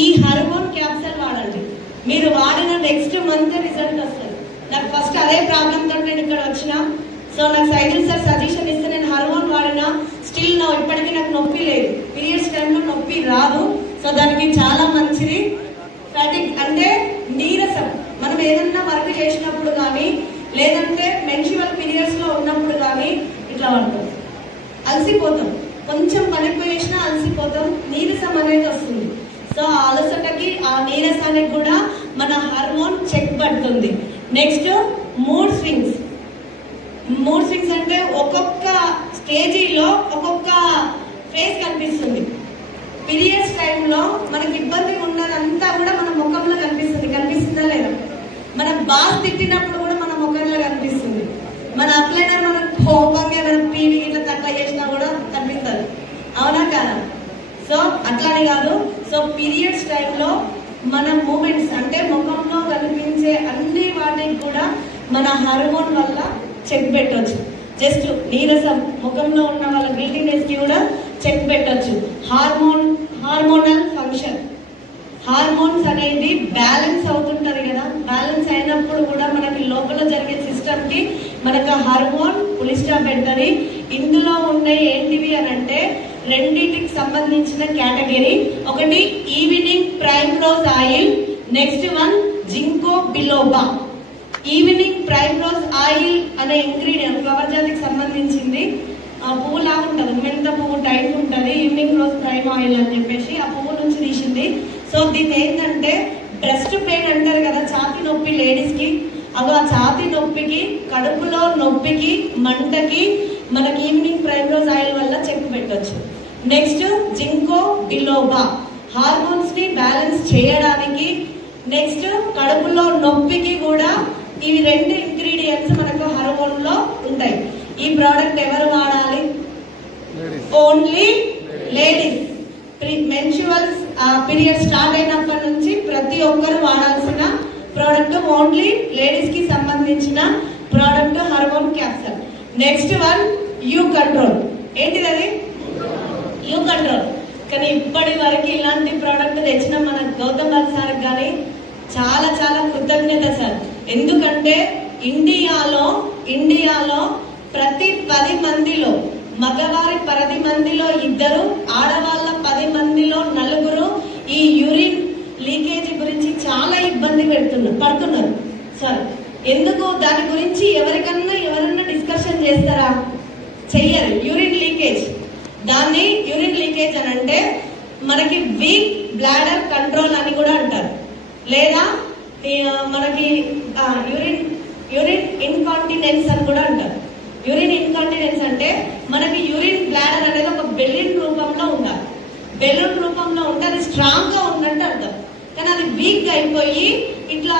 ఈ హార్మోన్ క్యాప్సూల్ వాడండి. మీరు వాడిన నెక్స్ట్ మంత్ రిజల్ట్ వస్తుంది. నాకు ఫస్ట్ అదే ప్రాబ్లం తోటి నేను ఇక్కడ వచ్చిన. సో నాకు సైకిల్ సార్ సజెషన్ ఇస్తే నేను హార్మోన్ వాడినా, స్టిల్ ఇప్పటికీ నాకు నొప్పి లేదు. పీరియడ్స్ టైంలో నొప్పి రాదు. సో దానికి చాలా మంచిది. ఫ్యాటిక్ అంటే నీరసం. మనం ఏదన్నా వర్క్ చేసినప్పుడు కానీ, లేదంటే మెన్స్ట్రువల్ పీరియడ్స్ లో ఉన్నప్పుడు కానీ ఇట్లా పడుతుంది, అలసిపోతాం. కొంచెం పని చేసినా అలసిపోతాం, నీరసం అనేది వస్తుంది. సో ఆ అలసటకి, ఆ నీరసానికి కూడా మన హార్మోన్ చెక్ పడుతుంది. Next mood swings. Mood swings అంటే ఒక్కొక్క స్టేజీలో ఒక్కొక్క ఫేస్ కనిపిస్తుంది. పీరియడ్స్ టైంలో మనకి ఇబ్బంది ఉన్నదంతా కూడా మన ముఖంలో కనిపిస్తుంది. కనిపిస్తుందా లేదా? మనం బాస్ తిట్టినప్పుడు కూడా మన ముఖంలో కనిపిస్తుంది. మన అప్లైనర్ మనం కోపంగా మనం పీవి ఇట్లా తక్కువ చేసినా కూడా కనిపిస్తుంది. అవునా కాదా? సో అట్లానే కాదు. సో పీరియడ్స్ టైంలో మన మూమెంట్స్ అంటే ముఖంలో కనిపించే అన్ని వాటికి కూడా మన హార్మోన్ వల్ల చెక్ పెట్టవచ్చు. జస్ట్ నీరసం, ముఖంలో ఉన్న వాళ్ళ గిల్టీనెస్ కి కూడా చెక్ పెట్టవచ్చు. Hormonal function. హార్మోన్స్ అనేది బ్యాలెన్స్ అవుతుంటది కదా, బ్యాలెన్స్ అయినప్పుడు కూడా మనకి లోపల జరిగే సిస్టమ్ కి మనకు హార్మోన్ పులి స్టాప్ పెడతది. ఇందులో ఉన్నాయి ఏంటివి అని అంటే రెండింటికి సంబంధించిన కేటగిరీ. ఒకటి evening primrose oil, next one ginkgo biloba. Evening primrose oil అనే ఇంగ్రీడియంట్ ఫ్లవర్ జాతికి సంబంధించింది. ఆ పువ్వు లాగా ఉంటుంది, మెంత పువ్వు టైప్ ఉంటుంది. ఈవినింగ్ రోజ్ ప్రైమ్ ఆయిల్ అని చెప్పేసి ఆ పువ్వు నుంచి తీసింది. సో దీని ఏంటంటే బ్రెస్ట్ పెయిన్ అంటారు కదా, ఛాతీ నొప్పి లేడీస్ కి. అవి ఆ ఛాతీ నొప్పికి, కడుపులో నొప్పికి, మంటకి మనకి ఈవినింగ్ ప్రైమ్రోజ్ ఆయిల్ వల్ల చెక్ పెట్టవచ్చు. నెక్స్ట్ జింకో బిలోబా, హార్మోన్స్ ని బ్యాలెన్స్ చేయడానికి. నెక్స్ట్ కడుపులో నొప్పికి కూడా ఇవి రెండు ఇంగ్రీడియంట్స్ మనకు హార్మోన్ లో ఉంటాయి. ఈ ప్రోడక్ట్ ఎవరు వాడాలి? Only ladies. Menstrual period start అయినప్పటి నుంచి ప్రతి ఒక్కరు వాడాల్సిన ప్రోడక్ట్, ఓన్లీ లేడీస్ కి సంబంధించిన product hormone capsule. Next one you control. ఏంటిది అది? You control. కానీ ఇప్పటి వరకు ఇలాంటి ప్రోడక్ట్ తెచ్చిన మన గౌతమ్ సార్ కానీ చాలా చాలా కృతజ్ఞత సార్. ఎందుకంటే ఇండియాలో ప్రతి 10 మందిలో, మగవారి 10 మందిలో 2, ఆడవాళ్ళ 10 మందిలో 4 ఈ యూరిన్ లీకేజ్ గురించి చాలా ఇబ్బంది పడుతున్నారు సార్. ఎందుకు? దాని గురించి ఎవరన్నా డిస్కషన్ చేస్తారా? చెయ్యరు. యూరిన్ లీకేజ్, దాన్ని యూరిన్ లీకేజ్ అని అంటే మనకి వీక్ బ్లాడర్ కంట్రోల్ అని కూడా అంటారు. లేదా మనకి యూరిన్ ఇన్కాంటినెన్స్ అని కూడా అంటారు. యూరిన్ ఇన్కాంటినెన్స్ అంటే మనకి యూరిన్ బ్లాడర్ అనేది ఒక బెలూన్ రూపంలో ఉండాలి. బెలూన్ రూపంలో ఉంటే అది స్ట్రాంగ్ గా ఉన్నట్టు అర్థం. కానీ అది వీక్ గా అయిపోయి ఇట్లా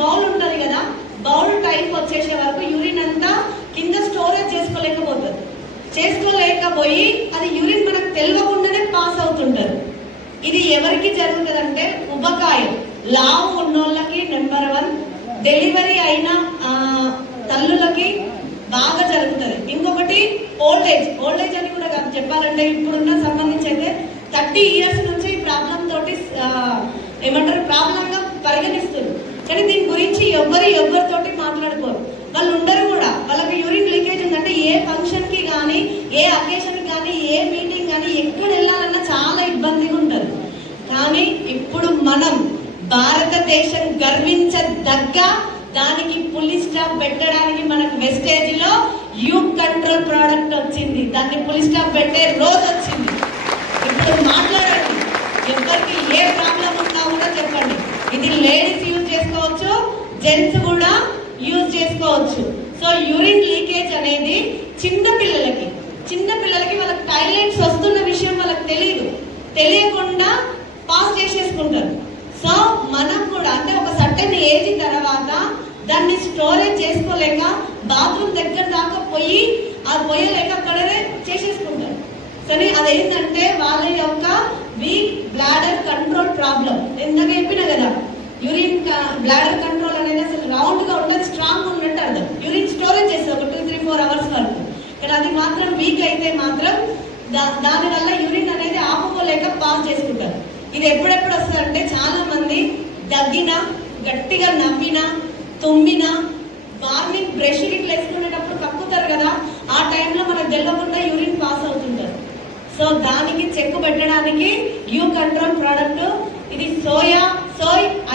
బౌల్ ఉంటది కదా, బౌల్ టైప్ వచ్చేసే వరకు యూరిన్ అంతా కింద స్టోరేజ్ చేసుకోలేకపోయి అది యూరిన్ మనకు తెలియకుండానే పాస్ అవుతుంటది. ఇది ఎవరికి జరుగుతుంది అంటే ఉబకాయం, లావు ఉన్నోళ్ళకి నెంబర్ 1, డెలివరీ అయిన తల్లులకి బాగా జరుగుతుంది. ఇంకొకటి ఓల్డ్ ఏజ్ అని కూడా చెప్పాలంటే ఇప్పుడున్న సంబంధించి అయితే 30 years నుంచి ఈ ప్రాబ్లం తోటి ప్రాబ్లం గా పరిగణిస్తారు. కానీ దీని గురించి ఎవరితోటి మాట్లాడుకోరు. వాళ్ళు ఉండరు కూడా. వాళ్ళకి యూరిన్ లీకేజ్ ఉందంటే ఏ ఫంక్షన్ కి కానీ, ఏ అకేషన్ కానీ, ఏ మీటింగ్ కానీ ఎక్కడ వెళ్ళాలన్నా చాలా ఇబ్బందిగా ఉంటది. కానీ ఇప్పుడు మనం భారతదేశం గర్వించదగ్గ దానికి పులి స్టాప్ పెట్టడానికి మనకు వెస్టేజ్ లో యూ కంట్రోల్ ప్రోడక్ట్ వచ్చింది. దాన్ని పులి స్టాప్ పెట్టే రోజు వచ్చింది. ఇప్పుడు మాట్లాడండి, ఎవరికి ఏ ప్రాబ్లం ఉన్నా కూడా చెప్పండి. ఇది లేడీస్ యూజ్ చేసుకోవచ్చు, జెంట్స్ కూడా యూజ్ చేసుకోవచ్చు. సో యూరిన్ లీకేజ్ అనేది చిన్న పిల్లలకి వాళ్ళకి టాయిలెట్స్ వస్తున్న విషయం వాళ్ళకి తెలియకుండా పాస్ చేసేసుకుంటారు. సో మనం కూడా అంటే ఒక సర్టెన్ ఏజ్ తర్వాత దాన్ని స్టోరేజ్ చేసుకోలేక బాత్రూమ్ దగ్గర దాకా పోయి అది పోయలేక అక్కడనే చేసేసుకుంటారు. సరే అదేంటంటే వాళ్ళ యొక్క వీక్ బ్లాడర్ కంట్రోల్ ప్రాబ్లం. ఇందాక చెప్పిన కదా యూరిన్ బ్లాడర్ కంట్రోల్ అనేది అసలు రౌండ్ గా ఉండదు, స్ట్రాంగ్ ఉన్నట్టు అర్థం. యూరిన్ స్టోరేజ్ చేస్తుంది ఒక 2-3-4 అవర్స్ వరకు. కానీ అది మాత్రం వీక్ అయితే మాత్రం దాని వల్ల యూరిన్ అనేది ఆపుకోలేక పాస్ చేసుకుంటారు. ఇది ఎప్పుడెప్పుడు వస్తుందంటే చాలా మంది దగ్గినా, గట్టిగా నవ్వినా, తుమ్మినా, మార్నింగ్ బ్రష్ ఇట్లా వేసుకునేటప్పుడు కక్కుతారు కదా, ఆ టైంలో మనకు తెలియకుండా యూరిన్ పాస్ అవుతుంటారు. సో దానికి చెక్ పెట్టడానికి యూ కంట్రోల్ ప్రోడక్ట్. ఇది సోయ్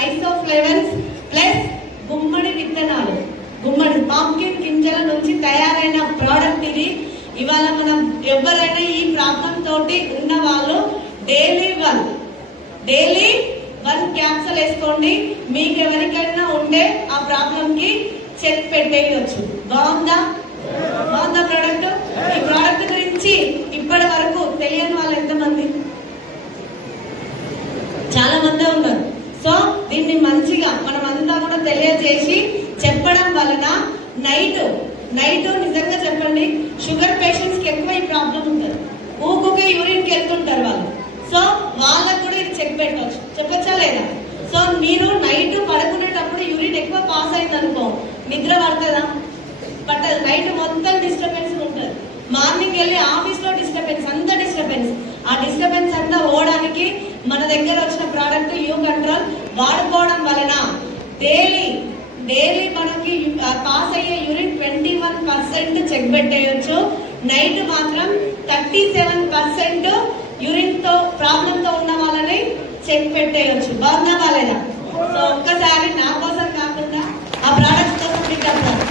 ఐసోఫ్లేవన్స్ ప్లస్ గుమ్మడి విత్తనాలు, గుమ్మడి పంకిన్ గింజల నుంచి తయారైన ప్రోడక్ట్ ఇది. ఇవాళ మనం ఎవరైనా ఈ ప్రాబ్లం తోటి ఉన్న వాళ్ళు డైలీ వన్ క్యాప్సూల్ వేసుకోండి. మీకు ఎవరికైనా ఉండే ఆ ప్రాబ్లం కి చెక్ పెట్టేయచ్చు. బాగుందా ప్రోడక్ట్? ఈ ప్రోడక్ట్ గురించి ఇప్పటి వరకు తెలియని వాళ్ళు ఎంతమంది? చాలా మంది ఉన్నారు. సో దీన్ని మంచిగా మనం అంతా కూడా తెలియజేసి చెప్పడం వలన నైట్ నిజంగా చెప్పండి, షుగర్ పేషెంట్స్ కి ఎక్కువ ఈ ప్రాబ్లం ఉంటుంది. ఊకే యూరిన్ కి వెళ్తుంటారు వాళ్ళు. సో వాళ్ళకు కూడా ఇది చెక్ పెట్టవచ్చు. చెప్పచ్చా లేదా? సో మీరు నైట్ పడుకునేటప్పుడు యూరిన్ ఎక్కువ పాస్ అయింది అనుకో, నిద్ర పడుతుందా? పట్టదు. నైట్ మొత్తం డిస్టర్బెన్స్ ఉంటుంది. మార్నింగ్ వెళ్ళి ఆఫీస్ లో డిస్టర్బెన్స్, అంతా డిస్టర్బెన్స్. ఆ డిస్టర్బెన్స్ అంతా పోవడానికి మన దగ్గర వచ్చిన ప్రోడక్ట్ యూ కంట్రోల్ వాడుకోవడం వలన డైలీ మనకి పాస్ అయ్యే యూరిన్ 21% చెక్ పెట్టేయచ్చు. నైట్ మాత్రం 37% యూరిన్ తో ప్రాబ్లం తో ఉన్న వాళ్ళని చెక్ పెట్టేయచ్చు. బాగుందా బాలేదా? సో ఒక్కసారి నా కోసం కాకుండా ఆ ప్రోడక్ట్స్ కోసం మీకు చెప్తాను.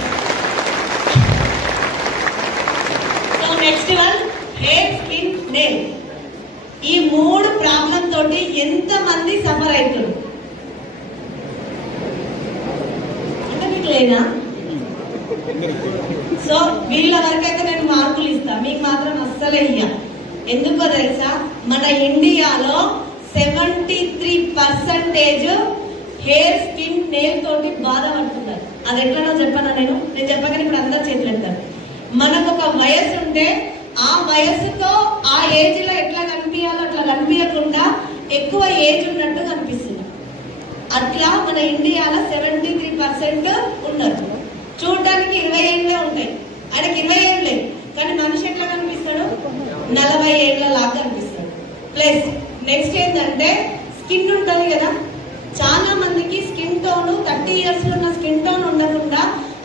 So next one hair, skin, nail. ఈ 3 ప్రాబ్లం తోటి ఎంత మంది సఫర్ అవుతుంది అంటే మీకు లేదా? సో వీళ్ళ వరకు అయితే నేను మార్కులు ఇస్తా, మీకు మాత్రం అస్సలే ఇయ్య. ఎందుకో తెలుసా? మన ఇండియాలో 73% హెయిర్, స్కిన్, నెయిల్ తోటి బాధపడుతున్నారు. అది ఎట్లనో చెప్పనా? నేను చెప్పగానే ఇప్పుడు అందరు చేతులు ఎత్తారు. మనకు ఒక వయసు ఉంటే ఆ వయసుతో ఆ ఏజ్ లో ఎట్లా కనిపించాలో అట్లా కనిపించకుండా ఎక్కువ ఏజ్ ఉన్నట్టు కనిపిస్తుంది. అట్లా మన ఇండియాలో 73% ఉన్నారు. చూడడానికి 20 ఏళ్ళే ఉంటాయి, ఆయనకి 20 ఏళ్ళే, కానీ మనిషి ఎట్లా కనిపిస్తాడు? 40 ఏళ్ళ లాగా కనిపిస్తాడు. ప్లస్ నెక్స్ట్ ఏంటంటే స్కిన్ ఉంటుంది కదా, చాలా మందికి స్కిన్ టోన్ 30 ఇయర్స్ లో ఉన్న స్కిన్ టోన్ ఉండకుండా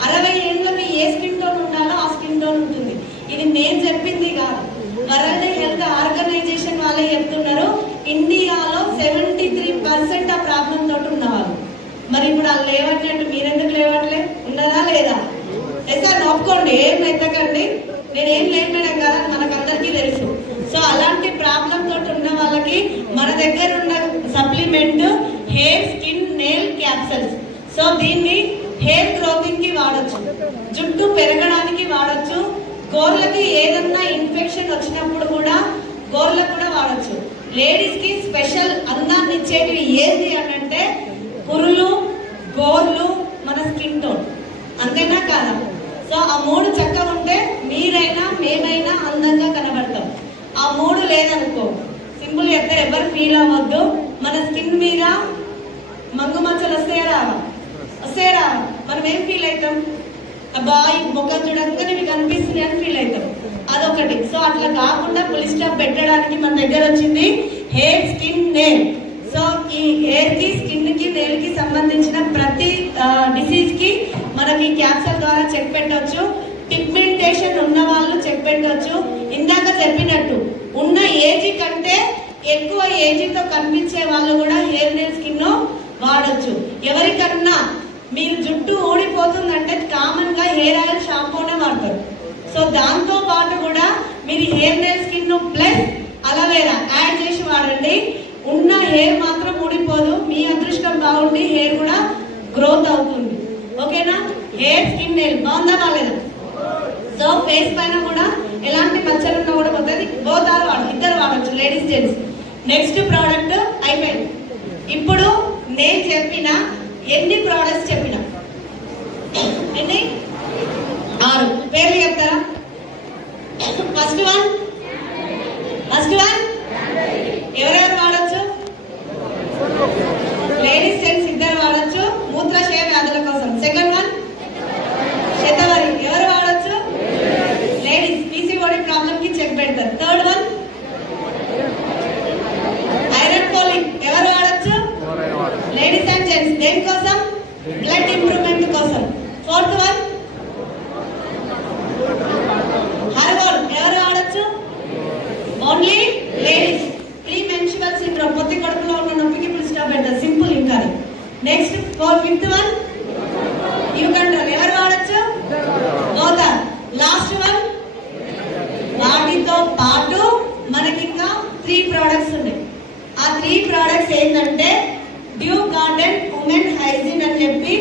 60 ఏళ్ళకి ఏ స్కిన్ టోన్ ఉండాలో ఆ స్కిన్ టోన్ ఉంటుంది. ఇది నేను చెప్పింది కాదు, వరల్డ్ హెల్త్ ఆర్గనైజేషన్ వాళ్ళే చెప్తున్నారు. ఇండియాలో 73% ఆ ప్రాబ్లం తోటి ఉన్నవాళ్ళు. మరి ఇప్పుడు వాళ్ళు లేవట్లేదు, మీరెందుకు లేవట్లే? ఉన్నదా లేదా? సార్ ఒప్పుకోండి, ఏం ఎత్తకండి, నేనేం లేకపోయినా కదా, మనకందరికీ తెలుసు. సో అలాంటి ప్రాబ్లం తోటి ఉన్న వాళ్ళకి మన దగ్గర ఉన్న supplement hair, skin, nail capsules. So దీన్ని హెయిర్ గ్రోతింగ్ కి వాడచ్చు, జుట్టు పెరగడానికి వాడచ్చు, గోర్లకి ఏదన్నా ఇన్ఫెక్షన్ వచ్చినప్పుడు కూడా గోర్లకు కూడా వాడచ్చు. లేడీస్ కి స్పెషల్ అందాన్ని ఇచ్చేవి ఏంటి అంటే కురులు, గోర్లు, మన స్కిన్ టోన్. అంతేనా కాదా? సో ఆ 3 చక్కగా ఉంటే మీరైనా మేమైనా అందంగా కనబడతాం. ఆ 3 లేదనుకో, సింపుల్ చెప్తే ఎవరు ఫీల్ అవ్వద్దు. మన స్కిన్ మీద మంగు మచ్చలు వస్తాయా మనం ఏం ఫీల్ అవుతాం? అబ్బాయి ముఖం చూడగానే మీకు అనిపిస్తుంది అని ఫీల్ అవుతాం. అదొకటి. సో అట్లా కాకుండా ఫుల్ స్టాప్ పెట్టడానికి మన దగ్గర వచ్చింది హెయిర్, స్కిన్, నెయిల్. సో ఈ హెయిర్ కి, స్కిన్ కి, నెయిల్ కి సంబంధించిన ప్రతి డిసీజ్ కి మనకి క్యాన్సర్ ద్వారా చెక్ పెట్టవచ్చు. పిగ్మెంటేషన్ ఉన్న వాళ్ళు చెక్ పెట్టవచ్చు. ఇందాక చెప్పినట్టు ఉన్న ఏజ్ కంటే ఎక్కువ ఏజ్ తో కనిపించే వాళ్ళు కూడా హెయిర్, నెయిల్, స్కిన్ వాడచ్చు. ఎవరికన్నా మీరు జుట్టు ఊడిపోతుందంటే కామన్ గా హెయిర్ ఆయిల్, షాంపూనే వాడతారు. సో దాంతో పాటు కూడా మీరు hair, nail, skin plus aloe vera add చేసి వాడండి. ఉన్న హెయిర్ మాత్రం ఊడిపోదు, మీ అదృష్టం బాగుండి హెయిర్ కూడా గ్రోత్ అవుతుంది. ఓకేనా? హెయిర్, స్కిన్, నెయిల్ బాగుందా బాగాలేదా? సో ఫేస్ పైన కూడా ఎలాంటి మచ్చలు ఉన్నా కూడా పోతుంది. ఇద్దరు వాడచ్చు, లేడీస్, జెంట్స్. నెక్స్ట్ ప్రోడక్ట్ అయిపోయింది. ఇప్పుడు నేను చెప్పిన ఎన్ని ప్రోడక్ట్స్ చెప్పిన ఎన్ని 6 పేర్లు చెప్తారా? ఫస్ట్ వన్ ఎవరెవరు వాడచ్చు? లేడీస్ జెంట్స్ ఇద్దరు వాడచ్చు మూత్రాశయ వ్యాధుల కోసం. సెకండ్ వన్ శతవరి ఎవరు వాడచ్చు? లేడీస్ పీసీఓడి ప్రాబ్లం కి చెక్ పెడతారు. థర్డ్ వన్ ఐరన్ కోలిక్ ఎవరు వాడచ్చు? లేడీస్ అండ్ జెంట్స్ దేనికోసం? బ్లడ్ ఇంప్రూవ్మెంట్ కోసం. ఫోర్త్ వన్ హర్బోల్ ఎవరు వాడచ్చు? Only ladies. Pre menstrual syndrome పొత్తి కడుపులో ఉన్న నొప్పికి ఫుల్ స్టాప్ పెడతారు. సింపుల్ ఇంకా. Next fifth one you control ఎవరు వాడచ్చు? గోదార్. లాస్ట్ వన్ వాటితో పాటు మనకి ఇంకా 3 ప్రోడక్ట్స్ ఉన్నాయి. ఆ 3 ప్రోడక్ట్స్ ఏంటంటే డ్యూ గార్డెన్ ఉమెన్ హైజీన్ అని చెప్పి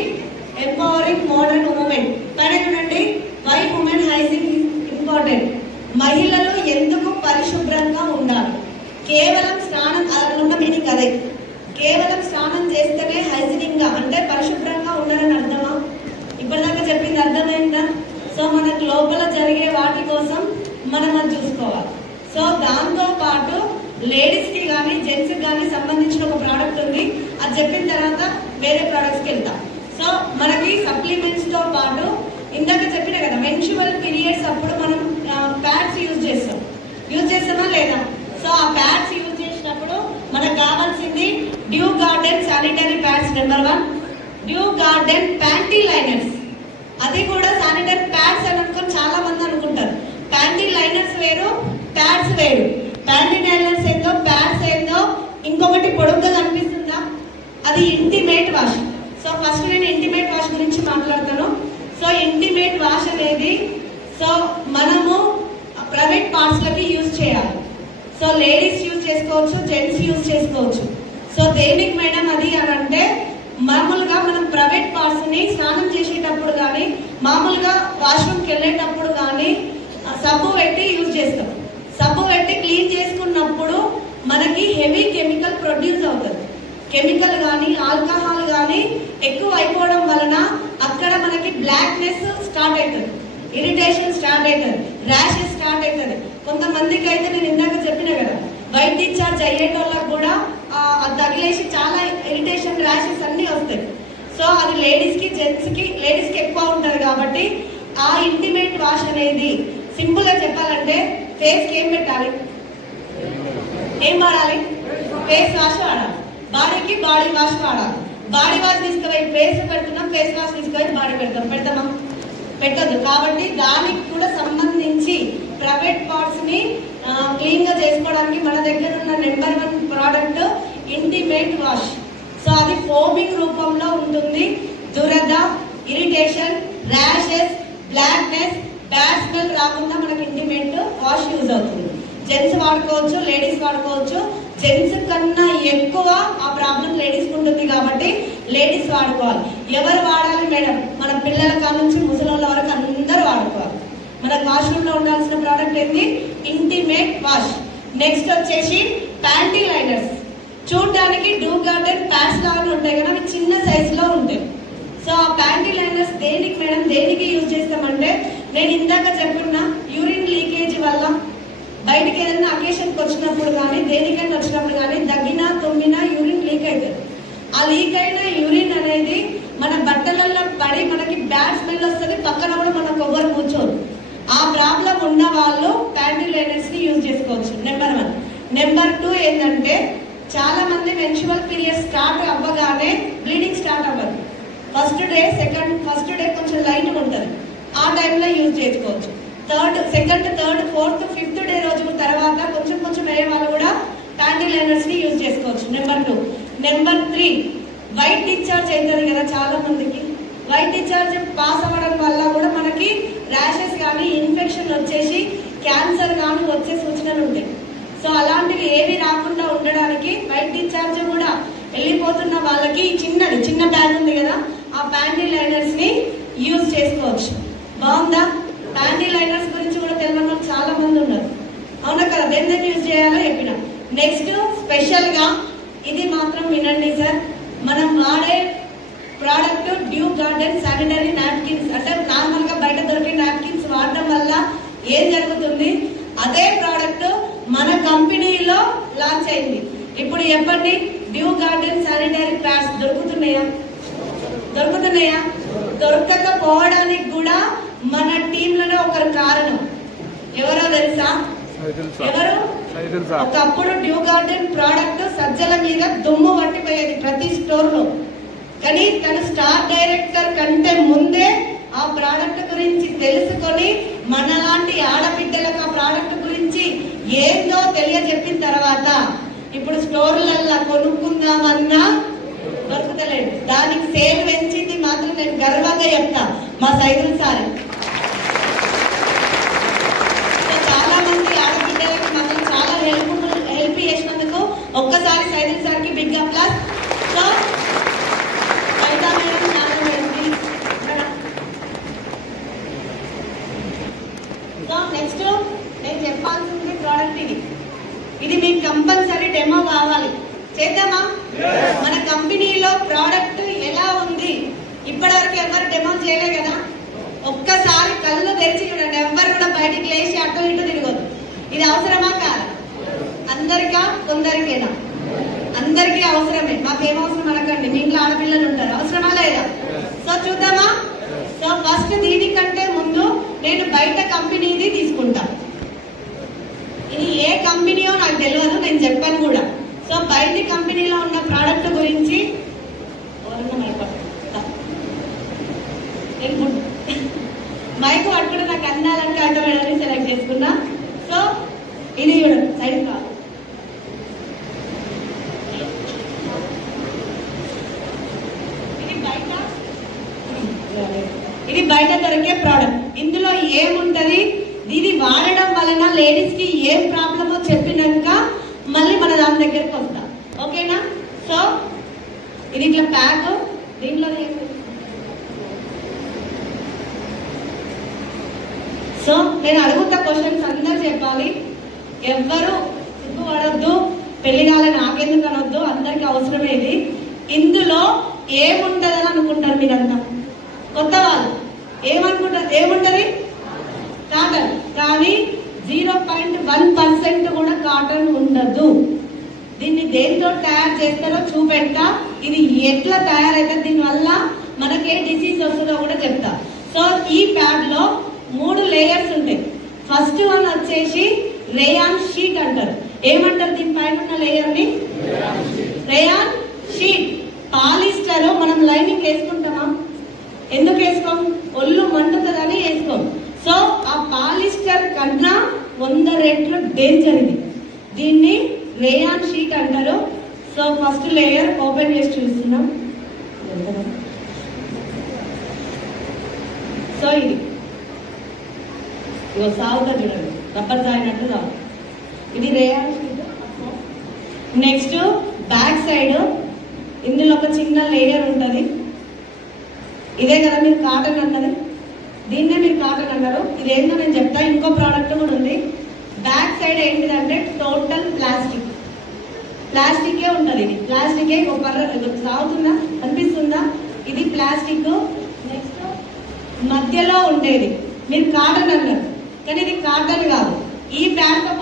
ఎంపవరింగ్ మోడర్న్ ఉమెన్. పైన చూడండి వై ఉమెన్ హైజీన్ ఇంపార్టెంట్. మహిళలు ఎందుకు పరిశుభ్రంగా ఉండాలి? కేవలం స్నానం అలా ఉన్న మీనింగ్ అదే. కేవలం స్నానం చేస్తేనే హైజీనిక్ గా అంటే పరిశుభ్రంగా ఉండాలని అర్థమా? ఇప్పటిదాకా చెప్పింది అర్థమైందా? సో మనకు లోపల జరిగే వాటి కోసం మనం అది చూసుకోవాలి. సో దాంతో పాటు లేడీస్ కి కానీ జెంట్స్ కి కానీ సంబంధించిన ఒక ప్రోడక్ట్ ఉంది. అది చెప్పిన తర్వాత వేరే ప్రోడక్ట్స్ కి వెళ్తాం. సో మనకి సప్లిమెంట్స్ తో పాటు ఇందాక చెప్పిన కదా మెన్స్ట్రువల్ పీరియడ్స్ అప్పుడు మనం ప్యాడ్స్ యూజ్ చేస్తామా లేదా? సో ఆ ప్యాడ్స్ యూజ్ చేసినప్పుడు మనకు కావాల్సింది due garden sanitary pads number 1, due garden panty liners. అది కూడా శానిటరీ ప్యాడ్స్ అని అనుకుని చాలా మంది అనుకుంటారు. ప్యాంటీ లైనర్స్ వేరు, ప్యాడ్స్ వేరు. ప్యాంటీ లైనర్స్ ఏందో, ప్యాడ్స్ ఏందో. ఇంకొకటి పొడుగ్గా కనిపిస్తుందా? అది ఇంటిమేట్ వాష్. సో ఫస్ట్ నేను ఇంటిమేట్ వాష్ గురించి మాట్లాడతాను. సో ఇంటిమేట్ వాష్ అనేది సో మనము ప్రైవేట్ పార్ట్స్ లకి యూజ్ చేయాలి. సో లేడీస్ యూజ్ చేసుకోవచ్చు, జెంట్స్ యూజ్ చేసుకోవచ్చు. సో దేనికి మేడం అది అని అంటే మామూలుగా మనం ప్రైవేట్ పార్ట్స్ ని స్నానం చేసేటప్పుడు కానీ మామూలుగా వాష్రూమ్కి వెళ్ళేటప్పుడు కానీ సబ్బు పెట్టి యూజ్ చేస్తాం. సబ్బు పెట్టి క్లీన్ చేసుకున్నప్పుడు మనకి హెవీ కెమికల్ ప్రొడ్యూస్ అవుతుంది. కెమికల్ కానీ ఆల్కహాల్ కానీ ఎక్కువ అయిపోవడం వలన అక్కడ మనకి బ్లాక్నెస్ స్టార్ట్ అవుతుంది, ఇరిటేషన్ స్టార్ట్ అవుతుంది, ర్యాషెస్ స్టార్ట్ అవుతుంది. కొంతమందికి అయితే నేను ఇందాక చెప్పిన కదా వైట్ డిశ్చార్జ్ అయ్యేటోళ్ళకి కూడా తగిలేసి చాలా ఇరిటేషన్ ర్యాషెస్ అన్ని వస్తాయి. సో అది లేడీస్ కి జెంట్స్ కి లేడీస్ కి ఎక్కువ ఉంటుంది కాబట్టి ఆ ఇంటిమేట్ వాష్ అనేది సింపుల్ గా చెప్పాలంటే ఫేస్ కి ఏం పెట్టాలి, ఏం వాడాలి? ఫేస్ వాష్ వాడాలి. బాడీకి బాడీ వాష్ వాడాలి. బాడీ వాష్ తీసుకుపోయి ఫేస్ పెడుతున్నాం, ఫేస్ వాష్ తీసుకుపోయి బాడీ పెడతామా? పెట్టద్దు. కాబట్టి దానికి కూడా సంబంధించి ప్రైవేట్ పార్ట్స్ ని క్లీన్ గా చేసుకోవడానికి మన దగ్గర ఉన్న number 1 product intimate wash. So అది ఫోమింగ్ రూపంలో ఉంటుంది. దురద, irritation, rashes, blackness, bad smell రాకుండా మనకి ఇంటిమేట్ వాష్ యూజ్ అవుతుంది. జెంట్స్ వాడుకోవచ్చు, లేడీస్ వాడుకోవచ్చు. జెంట్స్ కన్నా ఎక్కువ ఆ ప్రాబ్లం లేడీస్ ఉంటుంది కాబట్టి లేడీస్ వాడుకోవాలి. ఎవరు వాడాలి మేడం? మన పిల్లల కాడ నుంచి ముసలోళ్ళ వరకు అందరూ వాడుకోవాలి. మన వాష్రూమ్ లో ఉండాల్సిన ప్రోడక్ట్ ఏంటి? Intimate wash. నెక్స్ట్ వచ్చేసి ప్యాంటీ లైనర్స్. చూడడానికి డ్యూ గార్డెన్ ప్యాడ్స్ లాగా ఉంటాయి కదా, అవి చిన్న సైజ్ లో ఉంటాయి. సో ఆ ప్యాంటీ లైనర్స్ దేనికి మేడం, దేనికి యూజ్ చేస్తామంటే నేను ఇందాక చెప్పుకున్నా యూరిన్ లీకేజ్ వల్ల బయటికి ఏదైనా అకేషన్కి వచ్చినప్పుడు కానీ దేనికైనా వచ్చినప్పుడు కానీ దగ్గినా తుమ్మినా యూరిన్ లీక్ అవుతుంది. ఆ లీక్ అయిన యూరిన్ అనేది మన బట్టలలో పడి మనకి బ్యాడ్ స్మెల్ వస్తుంది. పక్కన కూడా మనకు ఎవరు కూర్చోరు. ఆ ప్రాబ్లం ఉన్న వాళ్ళు ప్యాంటీ లైనర్స్ ని యూజ్ చేసుకోవచ్చు. నెంబర్ 1. నెంబర్ 2 ఏంటంటే చాలా మంది మెన్స్ట్రువల్ పీరియడ్ స్టార్ట్ అవ్వగానే బ్లీడింగ్ స్టార్ట్ అవ్వదు. ఫస్ట్ డే కొంచెం లైట్ ఉంటుంది. ఆ టైంలో యూజ్ చేసుకోవచ్చు. Second, third, fourth, fifth day రోజు తర్వాత కొంచెం అయ్యే వాళ్ళు కూడా ప్యాంటీ లైనర్స్ ని యూజ్ చేసుకోవచ్చు. నెంబర్ 2. నెంబర్ 3 వైట్ డిశ్చార్జ్ అవుతుంది కదా చాలా మందికి. వైట్ డిశ్చార్జ్ పాస్ అవ్వడం వల్ల కూడా మనకి ర్యాషెస్ కానీ ఇన్ఫెక్షన్ వచ్చేసి క్యాన్సర్ కానీ వచ్చే సూచనలు ఉంటాయి. సో అలాంటివి ఏవి రాకుండా ఉండడానికి వైట్ డిశ్చార్జ్ కూడా వెళ్ళిపోతున్న వాళ్ళకి చిన్న బ్యాగ్ ఉంది కదా, ఆ ప్యాంటీ లైనర్స్ ని యూజ్ చేసుకోవచ్చు. బాగుందా? ప్యాంటీ లైనర్స్ గురించి కూడా తెలియని చాలా మంది ఉన్నారు, అవునా కదా? దేని యూజ్ చేయాలో చెప్పిన. నెక్స్ట్ స్పెషల్ గా ఇది మాత్రం వినండి సార్, మనం వాడే product due garden sanitary napkins. అంటే నార్మల్ గా బయట దొరికే నాప్కిన్స్ వాడటం వల్ల ఏం జరుగుతుంది, అదే ప్రోడక్ట్ మన కంపెనీలో లాంచ్ అయింది. ఇప్పుడు చెప్పండి, డ్యూ గార్డెన్ శానిటరీ ప్యాడ్స్ దొరుకుతున్నాయా? దొరకకపోవడానికి కూడా మన టీంలోనే ఒకరు కారణం. ఎవరో తెలుసా? ఎవరు? ఒకప్పుడు డ్యూ గార్డెన్ ప్రోడక్ట్ సజ్జల మీద దుమ్ము పట్టిపోయేది ప్రతి స్టోర్ లో. కానీ తన స్టార్ డైరెక్టర్ కంటే ముందే ఆ ప్రోడక్ట్ గురించి తెలుసుకొని మనలాంటి ఆడబిడ్డలకు ఆ ప్రోడక్ట్ గురించి ఏందో తెలియజెప్పిన తర్వాత ఇప్పుడు స్టోర్లలో కొనుక్కుందామన్నా దొరుకుతలేదు. దానికి సేల్ పెంచింది మాత్రం నేను గర్వంగా చెప్తా మా సైదుల్ సార్. చాలా మంది ఆడబిడ్డలకు మనం చాలా హెల్ప్ చేసినందుకు ఒక్కసారి సైదుల్ సార్ కి బిగ్ అప్లాస్. సో నెక్స్ట్ నేను చెప్పాల్సింది ప్రోడక్ట్ ఇది మీకు కంపల్సరీ డెమో కావాలి. చేద్దామా? మన కంపెనీలో ప్రోడక్ట్ ఎలా ఉంది ఇప్పటివరకు ఎవరు డెమో చేయలే కదా. ఒక్కసారి కళ్ళు తెరిచి చూడండి, ఎవరు కూడా బయటికి లేచి అటు ఇటు తిరగదు. ఇది అవసరమా కాదా? అందరికా కొందరికేనా? అందరికీ అవసరమే. మాకేం అవసరం అనకండి, మీ ఇంట్లో ఆడపిల్లలు ఉంటారు, అవసరమా లేదా? సో చూద్దామా? సో ఫస్ట్ దీనికంటే ముందు నేను బయట కంపెనీది తీసుకుంటా. ఇది ఏ కంపెనీయో నాకు తెలియదు, నేను చెప్పాను కూడా. సో బయట కంపెనీలో ఉన్న ప్రోడక్ట్ గురించి మైకు పట్టుకుని నాకు అందాలంటే అర్థమయ్యేదని సెలెక్ట్ చేసుకున్నా. సో ఇది చూడండి, సైడ్ కాదు, ఇది బయట దొరికే ప్రోడక్ట్. ఇందులో ఏముంటది, ఇది వాడడం వలన లేడీస్ కి ఏం ప్రాబ్లమో చెప్పినాక మళ్ళీ మన దాని దగ్గరికి వస్తా. ఓకేనా? సో ఇది ఇట్లా ప్యాక్. దీంట్లో సో నేను అడుగుతా క్వశ్చన్స్ అందరు చెప్పాలి. ఎవ్వరు సిగ్గుపడొద్దు, పెళ్లి కాలే నాకెందుకు అనొద్దు, అందరికి అవసరమే ఇది. ఇందులో ఏముంటదని అనుకుంటారు మీరంతా? కొత్త వాళ్ళు ఏమనుకుంటారు? ఏముంటది? కాటన్. కానీ 0.1% కూడా కాటన్ ఉండదు. దీన్ని దేంతో తయారు చేస్తారో చూపెట్టా. ఇది ఎట్లా తయారైతే దీనివల్ల మనకే డిసీజ్ వస్తుందో కూడా చెప్తా. సో ఈ ప్యాడ్ లో 3 లేయర్స్ ఉంటాయి. ఫస్ట్ వన్ వచ్చేసి రేయాన్ షీట్ అంటారు. ఏమంటారు దీనిపైన ఉన్న లేయర్ ని? Rayon sheet. పాలిస్టర్ మనం లైనింగ్ వేసుకుంటామా? ఎందుకు వేసుకోం? ఒళ్ళు మండుతుందని వేసుకోం. సో ఆ పాలిస్టర్ కన్నా 100 రెట్లు డేంజర్ ఇది. దీన్ని రేయాన్ షీట్ అంటారు. సో ఫస్ట్ లేయర్ ఓపెన్ చేసి చూస్తున్నాం. సో ఇది సాగుతా చూడండి, రబ్బర్ సాగినట్టు సాగు. ఇది rayon sheet. Next back side ఇందులో ఒక చిన్న లేయర్ ఉంటుంది. ఇదే కదా మీరు కాటన్ అన్నది, దీన్నే మీరు కాటన్ అన్నారు. ఇదేంటో నేను చెప్తా. ఇంకో ప్రోడక్ట్ కూడా ఉంది. బ్యాక్ సైడ్ ఏంటిదంటే టోటల్ ప్లాస్టికే ఉంటుంది. ఇది ప్లాస్టికే. సాగుతుందా? అనిపిస్తుందా? ఇది ప్లాస్టిక్. నెక్స్ట్ మధ్యలో ఉండేది మీరు కాటన్ అన్నారు, కానీ ఇది కాటన్ కాదు. ఈ ప్యాంట్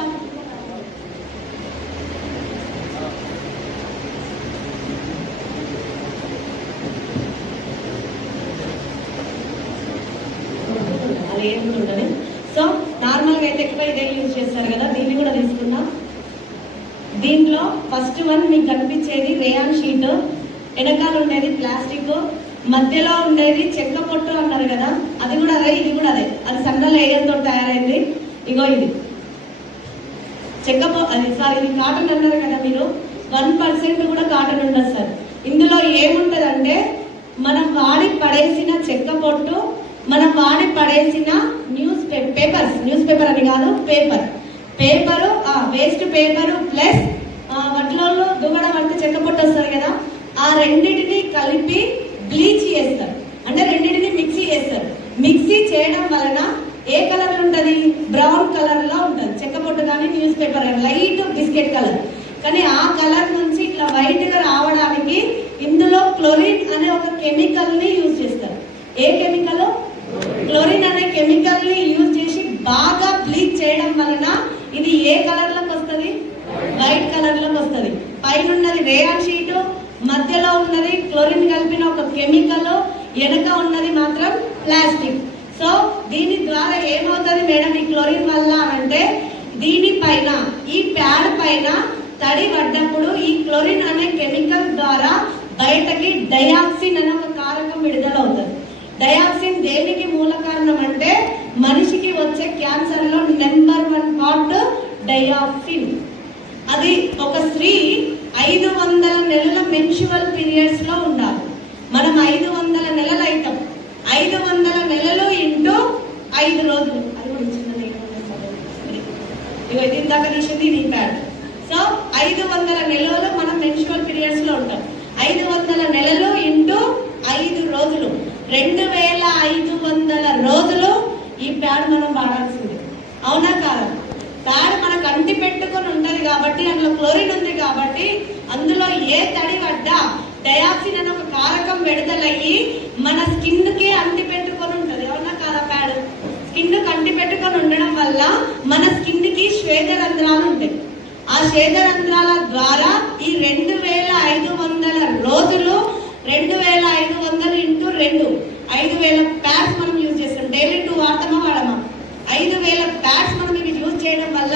అది ఏమి ఉండదు. సో నార్మల్ గా అయితే ఎక్కువ ఇదే యూజ్ చేస్తారు కదా. దీన్ని కూడా తీసుకుందాం. దీంట్లో ఫస్ట్ వన్ మీకు కనిపించేది రేయాన్ షీట్. వెనకాల ఉండేది ప్లాస్టిక్, మధ్యలో ఉండేది చెక్క పొట్టు అన్నారు కదా, అది కూడా అదే, ఇది కూడా అదే. అది సన్న లేయర్ తో తయారైంది. ఇగో ఇది చెక్క అది సార్ ఇది కాటన్ అన్నారు కదా మీరు. 1% కూడా కాటన్ ఉండదు సార్. ఇందులో ఏముంటది అంటే మనం వాడి పడేసిన చెక్క పొట్టు, మనం వాడి పడేసిన న్యూస్ పేపర్ అని కాదు, పేపరు వేస్ట్ పేపరు ప్లస్ వాటిలో దువ్వడం అంటే చెక్క పొట్టు వస్తుంది కదా, ఆ రెండింటిని కలిపి బ్లీచ్ చేస్తారు. అంటే రెండింటిని మిక్సీ చేస్తారు. మిక్సీ చేయడం వలన ఏ కలర్ ఉంటది? బ్రౌన్ కలర్ లో ఉంటది చెక్క పొట్టు కానీ న్యూస్ పేపర్ కానీ, లైట్ బిస్కెట్ కలర్. కానీ ఆ కలర్ నుంచి ఇట్లా వైట్ గా రావడానికి ఇందులో క్లోరిన్ అనే ఒక కెమికల్ ని యూజ్ చేస్తారు. ఏ కెమికల్? క్లోరిన్ అనే కెమికల్ ని యూజ్ చేసి బాగా బ్లీచ్ చేయడం వలన ఇది ఏ కలర్ లోకి వస్తుంది? వైట్ కలర్ లోకి వస్తుంది. పైన ఉన్నది రేయాన్ షీట్, మధ్యలో ఉన్నది క్లోరిన్ కలిపిన ఒక కెమికల్, వెనక ఉన్నది మాత్రం ప్లాస్టిక్. సో దీని ద్వారా ఏమవుతుంది మేడం ఈ క్లోరిన్ వల్ల అంటే, దీనిపైన ఈ ప్యాడ్ పైన తడి పడ్డప్పుడు ఈ క్లోరిన్ అనే కెమికల్ ద్వారా బయటకి డయాక్సిన్ అనే ఒక కారకం విడుదల అవుతుంది. డయాక్సిన్ దేనికి మూల కారణం అంటే, మనిషికి వచ్చే క్యాన్సర్ లో నెంబర్ 1 పార్ట్ డయాక్సిన్. అది ఒక స్త్రీ 500 నెలల మెన్స్ట్రువల్ పీరియడ్స్ లో ఉండాలి. మనం 500 నెలలు అవుతాం. 500 నెలలు ఇంటూ 5 రోజులు. అది కూడా ఇచ్చింది ఇందాక తీసింది నీ ప్యాడ్. సో 500 నెలలు మనం మెన్స్ట్రువల్ పీరియడ్స్ లో ఉంటాం. 500 నెలలు ఇంటూ 5 రోజులు, 2500 రోజులు ఈ ప్యాడ్ మనం వాడాల్సింది. అవునా కాదా? ప్యాడ్ మనకు అంటి పెట్టుకొని ఉంటది కాబట్టి, అందులో క్లోరిన్ ఉంది కాబట్టి, అందులో ఏ తడి పడ్డా డయాక్సిన్ అనే ఒక కారకం విడుదలయ్యి మన స్కిన్ కి అంటి పెట్టుకొని ఉంటది. అవునా కాదా? ప్యాడ్ స్కిన్ కి అంటి పెట్టుకొని ఉండడం వల్ల మన స్కిన్ కి శ్వేతరంధ్రాలు ఉంటాయి. ఆ శ్వేతరంధ్రాల ద్వారా ఈ 2500 రోజులు, 2500 ఇంటూ 2, 5000 ప్యాడ్స్ మనం యూజ్ చేస్తాం. డైలీ 2 వాడతామా వాడమా? 5000 ప్యాడ్స్ మనం ఇవి యూజ్ చేయడం వల్ల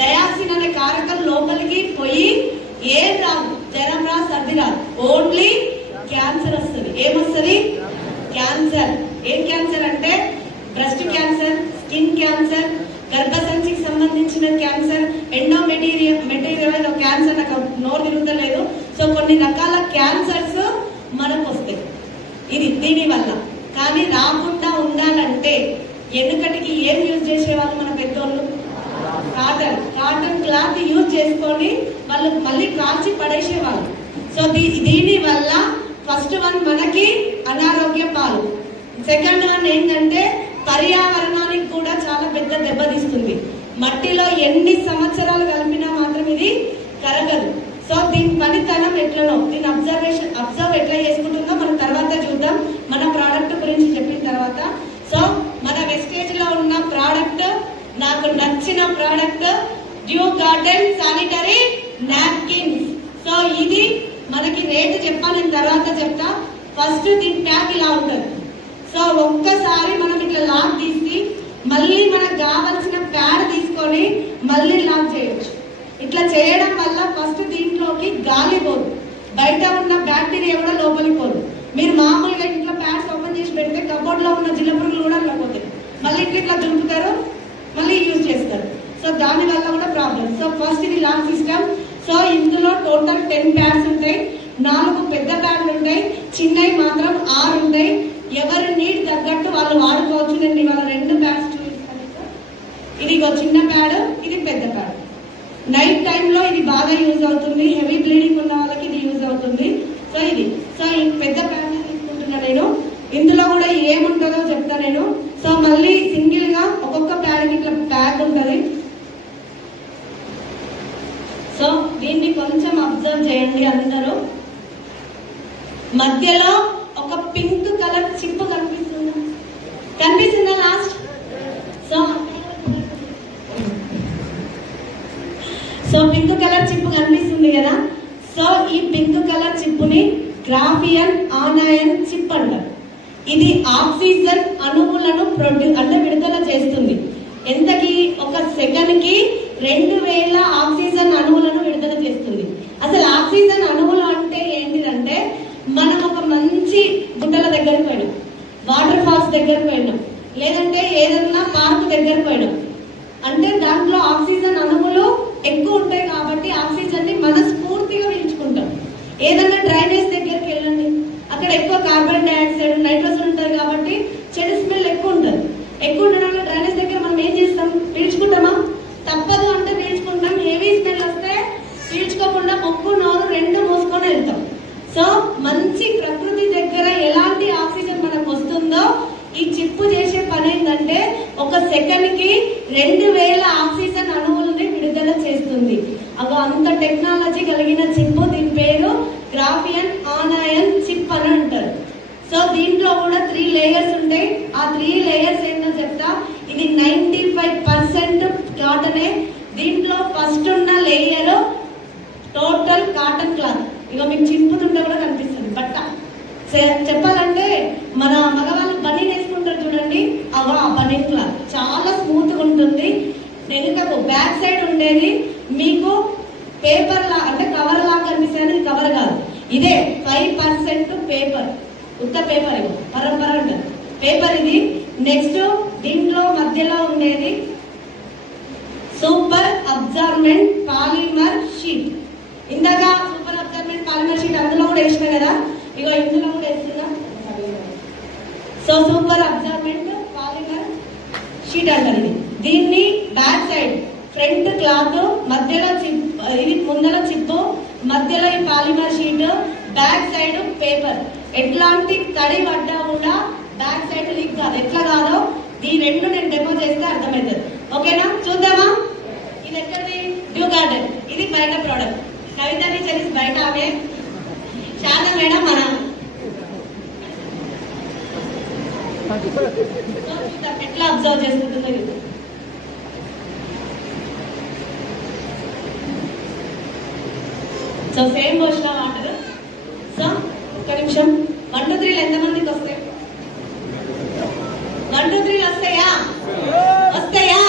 డయాక్సిన్ అనే కారకం లోపలికి పోయి ఏం రాదు, జ్వరం రా, సర్ది రాదు, ఓన్లీ క్యాన్సర్ వస్తుంది. ఏమొస్తుంది? క్యాన్సర్. ఏం క్యాన్సర్ అంటే బ్రెస్ట్ క్యాన్సర్, స్కిన్ క్యాన్సర్, గర్భసంచికి సంబంధించిన క్యాన్సర్, ఎండోమెటీరియల్ క్యాన్సర్, నాకు నోరు తిరుగుతలేదు. సో కొన్ని రకాల క్యాన్సర్స్ మనకు వస్తాయి ఇది దీని వల్ల. కానీ రాకుండా ఉండాలంటే ఎన్నికటికి ఏం యూజ్ చేసేవాళ్ళు మన పెద్దోళ్ళు? కాటన్ క్లాత్ యూజ్ చేసుకొని వాళ్ళు మళ్ళీ కాల్చి పడేసేవాళ్ళు. సో దీని వల్ల ఫస్ట్ వన్ మనకి అనారోగ్య పాలు. సెకండ్ వన్ ఏంటంటే పర్యావరణానికి కూడా చాలా పెద్ద దెబ్బతీస్తుంది. మట్టిలో ఎన్ని సంవత్సరాలు కలిపినా మాత్రం ఇది కరగదు. సో దీని పనితనం ఎట్లనో, దీని అబ్జర్వ్ ఎట్లా చేసుకుంటుందో మనం తర్వాత చూద్దాం మన ప్రోడక్ట్ గురించి చెప్పిన తర్వాత. సో మన వెస్టేజ్ లో ఉన్న ప్రోడక్ట్, నాకు నచ్చిన product due garden sanitary napkins. So ఇది మనకి రేటు చెప్పాలి, నేను తర్వాత చెప్తా. ఫస్ట్ దీని ట్యాగ్ ఇలా ఉంటుంది. సో ఒక్కసారి మనం ఇట్లా లాక్ తీసి మళ్ళీ మనకు కావాల్సిన ప్యాడ్ తీసుకొని మళ్ళీ లాక్ చేయొచ్చు. ఇట్లా చేయడం వల్ల ఫస్ట్ దీంట్లోకి గాలి పోదు, బయట ఉన్న బ్యాక్టీరియా కూడా లోపలికి పోదు. మీరు మామూలుగా ఇంట్లో ప్యాడ్స్ ఓపెన్ చేసి పెడితే కబోర్డ్ లో ఉన్న జిల్లపురుగులు కూడా అట్లా పోతాయి. మళ్ళీ ఇట్లా దుంపుతారు, మళ్ళీ యూజ్ చేస్తారు. సో దాని వల్ల కూడా ప్రాబ్లం. సో ఫస్ట్ ఇది లాక్ సిస్టమ్. సో ఇందులో టోటల్ 10 ప్యాడ్స్ ఉంటాయి. 4 పెద్ద ప్యాడ్లు ఉంటాయి, చిన్నవి మాత్రం 6 ఉంటాయి. ఎవరి నీడ్ తగ్గట్టు వాళ్ళు వాడుకోవచ్చు. నేను ఇవాళ 2 ప్యాడ్స్ చూపిస్తాను. ఇది చిన్న ప్యాడ్, ఇది పెద్ద ప్యాడ్. నైట్ టైంలో ఇది బాగా యూజ్ అవుతుంది. హెవీ బ్లీడింగ్ ఉన్న వాళ్ళకి ఇది యూజ్ అవుతుంది. సో ఇది ఈ పెద్ద ప్యాడ్ తీసుకుంటున్నా నేను. ఇందులో కూడా ఏముంటుందో చెప్తా నేను. సో మళ్ళీ సింగిల్ గా ఒక్కొక్క ప్యాడ్కి ఇట్లా ప్యాక్ ఉంటుంది. సో దీన్ని కొంచెం అబ్జర్వ్ చేయండి అందరూ. మధ్యలో ఒక పింక్ కలర్ చిప్ కనిపిస్తుందా last? So pink colour chip కనిపిస్తుంది కదా. సో ఈ పింక్ కలర్ చిప్ ని గ్రాఫియన్ ఆనయన్ చిప్ అంటారు. ఇది ఆక్సిజన్ అణువులను విడుదల చేస్తుంది. ఎంతకి? ఒక సెకండ్ కి 2000 ఆక్సిజన్ అణువులను విడుదల చేస్తుంది. అసలు ఆక్సిజన్ అణువులు అంటే ఏంటిదంటే, మనం ఒక మంచి గుట్టల దగ్గర పోయినాం, వాటర్ ఫాల్స్ దగ్గర పోయినాం, లేదంటే ఏదన్నా పార్క్ దగ్గర పోయినాం అంటే దాంట్లో ఆక్సిజన్ అణువులు ఎక్కువ ఉంటాయి కాబట్టి ఆక్సిజన్ ని మనస్ఫూర్తిగా పీల్చుకుంటాం. ఏదన్నా డ్రైనేజ్ దగ్గరికి వెళ్ళండి, అక్కడ ఎక్కువ కార్బన్ డైఆక్సైడ్, నైట్రోజన్ ఉంటుంది కాబట్టి చెడు స్మెల్ ఎక్కువ ఉంటుంది. ఎక్కువ ఉండడం వల్ల డ్రైనేజ్ దగ్గర మనం ఏం చేస్తాం? పీల్చుకుంటామా? తప్పదు అంటే పీల్చుకుంటాం. హెవీ స్మెల్ వస్తే పీల్చుకోకుండా ముక్కు నోరు 2 మూసుకొని వెళ్తాం. సో మంచి ప్రకృతి దగ్గర ఎలాంటి ఆక్సిజన్ మనకు వస్తుందో ఈ చిప్పు చేసే పని ఏంటంటే, ఒక సెకండ్ కి 2000 ఆక్సిజన్ అణువులని విడుదల చేస్తుంది. అవి అంత టెక్నాలజీ కలిగిన చిప్. దీని పేరు గ్రాఫియన్ ఆనయన్ చిప్ అని అంటారు. సో దీంట్లో కూడా 3 లేయర్స్ ఉంటాయి. ఆ 3 లేయర్స్ ఏంటో చెప్తా. ఇది 95% కాటనే. దీంట్లో ఫస్ట్ ఉన్న లేయర్ టోటల్ కాటన్ క్లాత్. ఇక మీకు చింపుతుంటే కూడా కనిపిస్తుంది బట్ట. చెప్పాలంటే మన మగవాళ్ళు బనీన్ వేసుకుంటారు చూడండి, ఆ బనీన్ క్లాత్ చాలా స్మూత్గా ఉంటుంది. వెనుకకు బ్యాక్ సైడ్ ఉండేది మీకు పేపర్ లా అంటే కవర్ లాగా కనిపిస్తుంది. కవర్ కాదు, ఇదే 5% పేపర్, ఉత్త పేపర్. ఇది పరంపర ఉంటుంది పేపర్ ఇది. నెక్స్ట్ దీంట్లో మధ్యలో ఉండేది సూపర్ అబ్జార్బెంట్ పాలిమర్ షీట్. ఇందాక సూపర్ అబ్జార్బెంట్ పాలిమర్ షీట్ అందులో కూడా వేసిన కదా, ఇగో ఇందులో కూడా వేస్తున్నా. So super absorbent polymer sheet అంటారు ఇది. దీన్ని బ్యాక్ సైడ్ ఫ్రంట్ క్లాత్, మధ్యలో చిప్, ఇది ముందర చిప్పు, మధ్యలో ఈ polymer sheet, back side paper. ఎట్లాంటి తడి పడ్డా కూడా బ్యాక్ సైడ్ లీక్ కాదు. ఎట్లా కాదో ఈ రెండు నేను డెమో చేస్తే అర్థమవుతుంది. ఓకేనా? చూద్దామా? ఇది ఎక్కడిది? Due garden. ఇది బయట ప్రోడక్ట్. కవితని తెలిసి బయట ఆమె చాలా మేడం మన ఎట్లా అబ్జర్వ్ చేసుకుంటుందో ఇది. సో సేమ్ పోసిన వాటర్. సో ఒక్క నిమిషం. 1 2 3 ఎంతమందికి వస్తాయి? 1 2 3 వస్తాయా? వస్తాయా?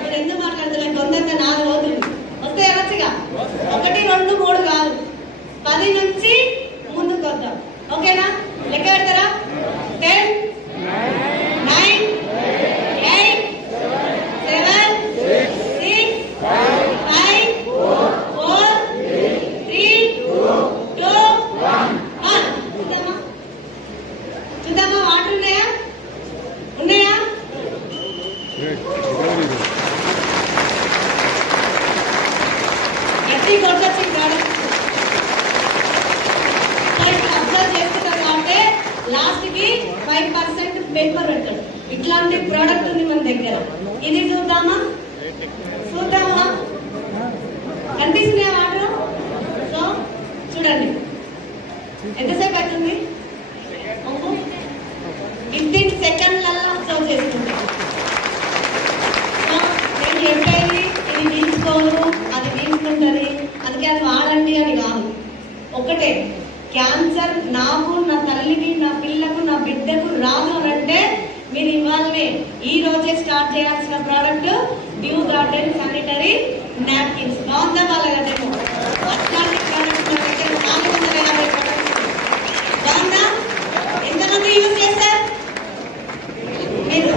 మీరు ఎందుకు మాట్లాడుతున్నారు? తొందరగా 4 రోజులు వస్తాయా? వచ్చగా 1 2 3 కాదు, 10 నుంచి ముందుకు వద్దాం. ఓకేనా? లెక్క పెడతారా? 10 9 8 7 6 5 4 3 2 1. చూద్దామా? వాటర్ ఉన్నాయా? ఉన్నాయా? ఎట్టి కొట్టచ్చు ప్రోడక్ట్. అబ్జర్వ్ చేస్తున్నారు కాబట్టి లాస్ట్ కి 5% పేపర్ పెట్టాడు. ఇట్లాంటి ప్రోడక్ట్ ఉంది మన దగ్గర. ఇది చూద్దామా? చూద్దామా? కనిపిస్తున్నాయా వాటర్? సో చూడండి ఎంతసేపు అవుతుంది? 15 సెకండ్లలో అబ్జర్వ్ చేసుకుంటాం. నేను చెప్పేది ఇది తీసుకోను, అది తీసుకుంటుంది, అందుకే అది వాడండి అని కాదు. ఒకటే, క్యాన్సర్ నాకు, నా తల్లికి, నా పిల్లకు, నా బిడ్డకు రాదు అని అంటే మీరు ఇవాళనే ఈ రోజే స్టార్ట్ చేయాల్సిన product due garden sanitary napkins. బాగుందా? బాగాలేదేమో. అట్లాంటి ప్రోడక్ట్స్ మన దగ్గర 450 ప్రోడక్ట్స్. బాగుందా? ఎంతమంది యూజ్ చేస్తారు? మీరు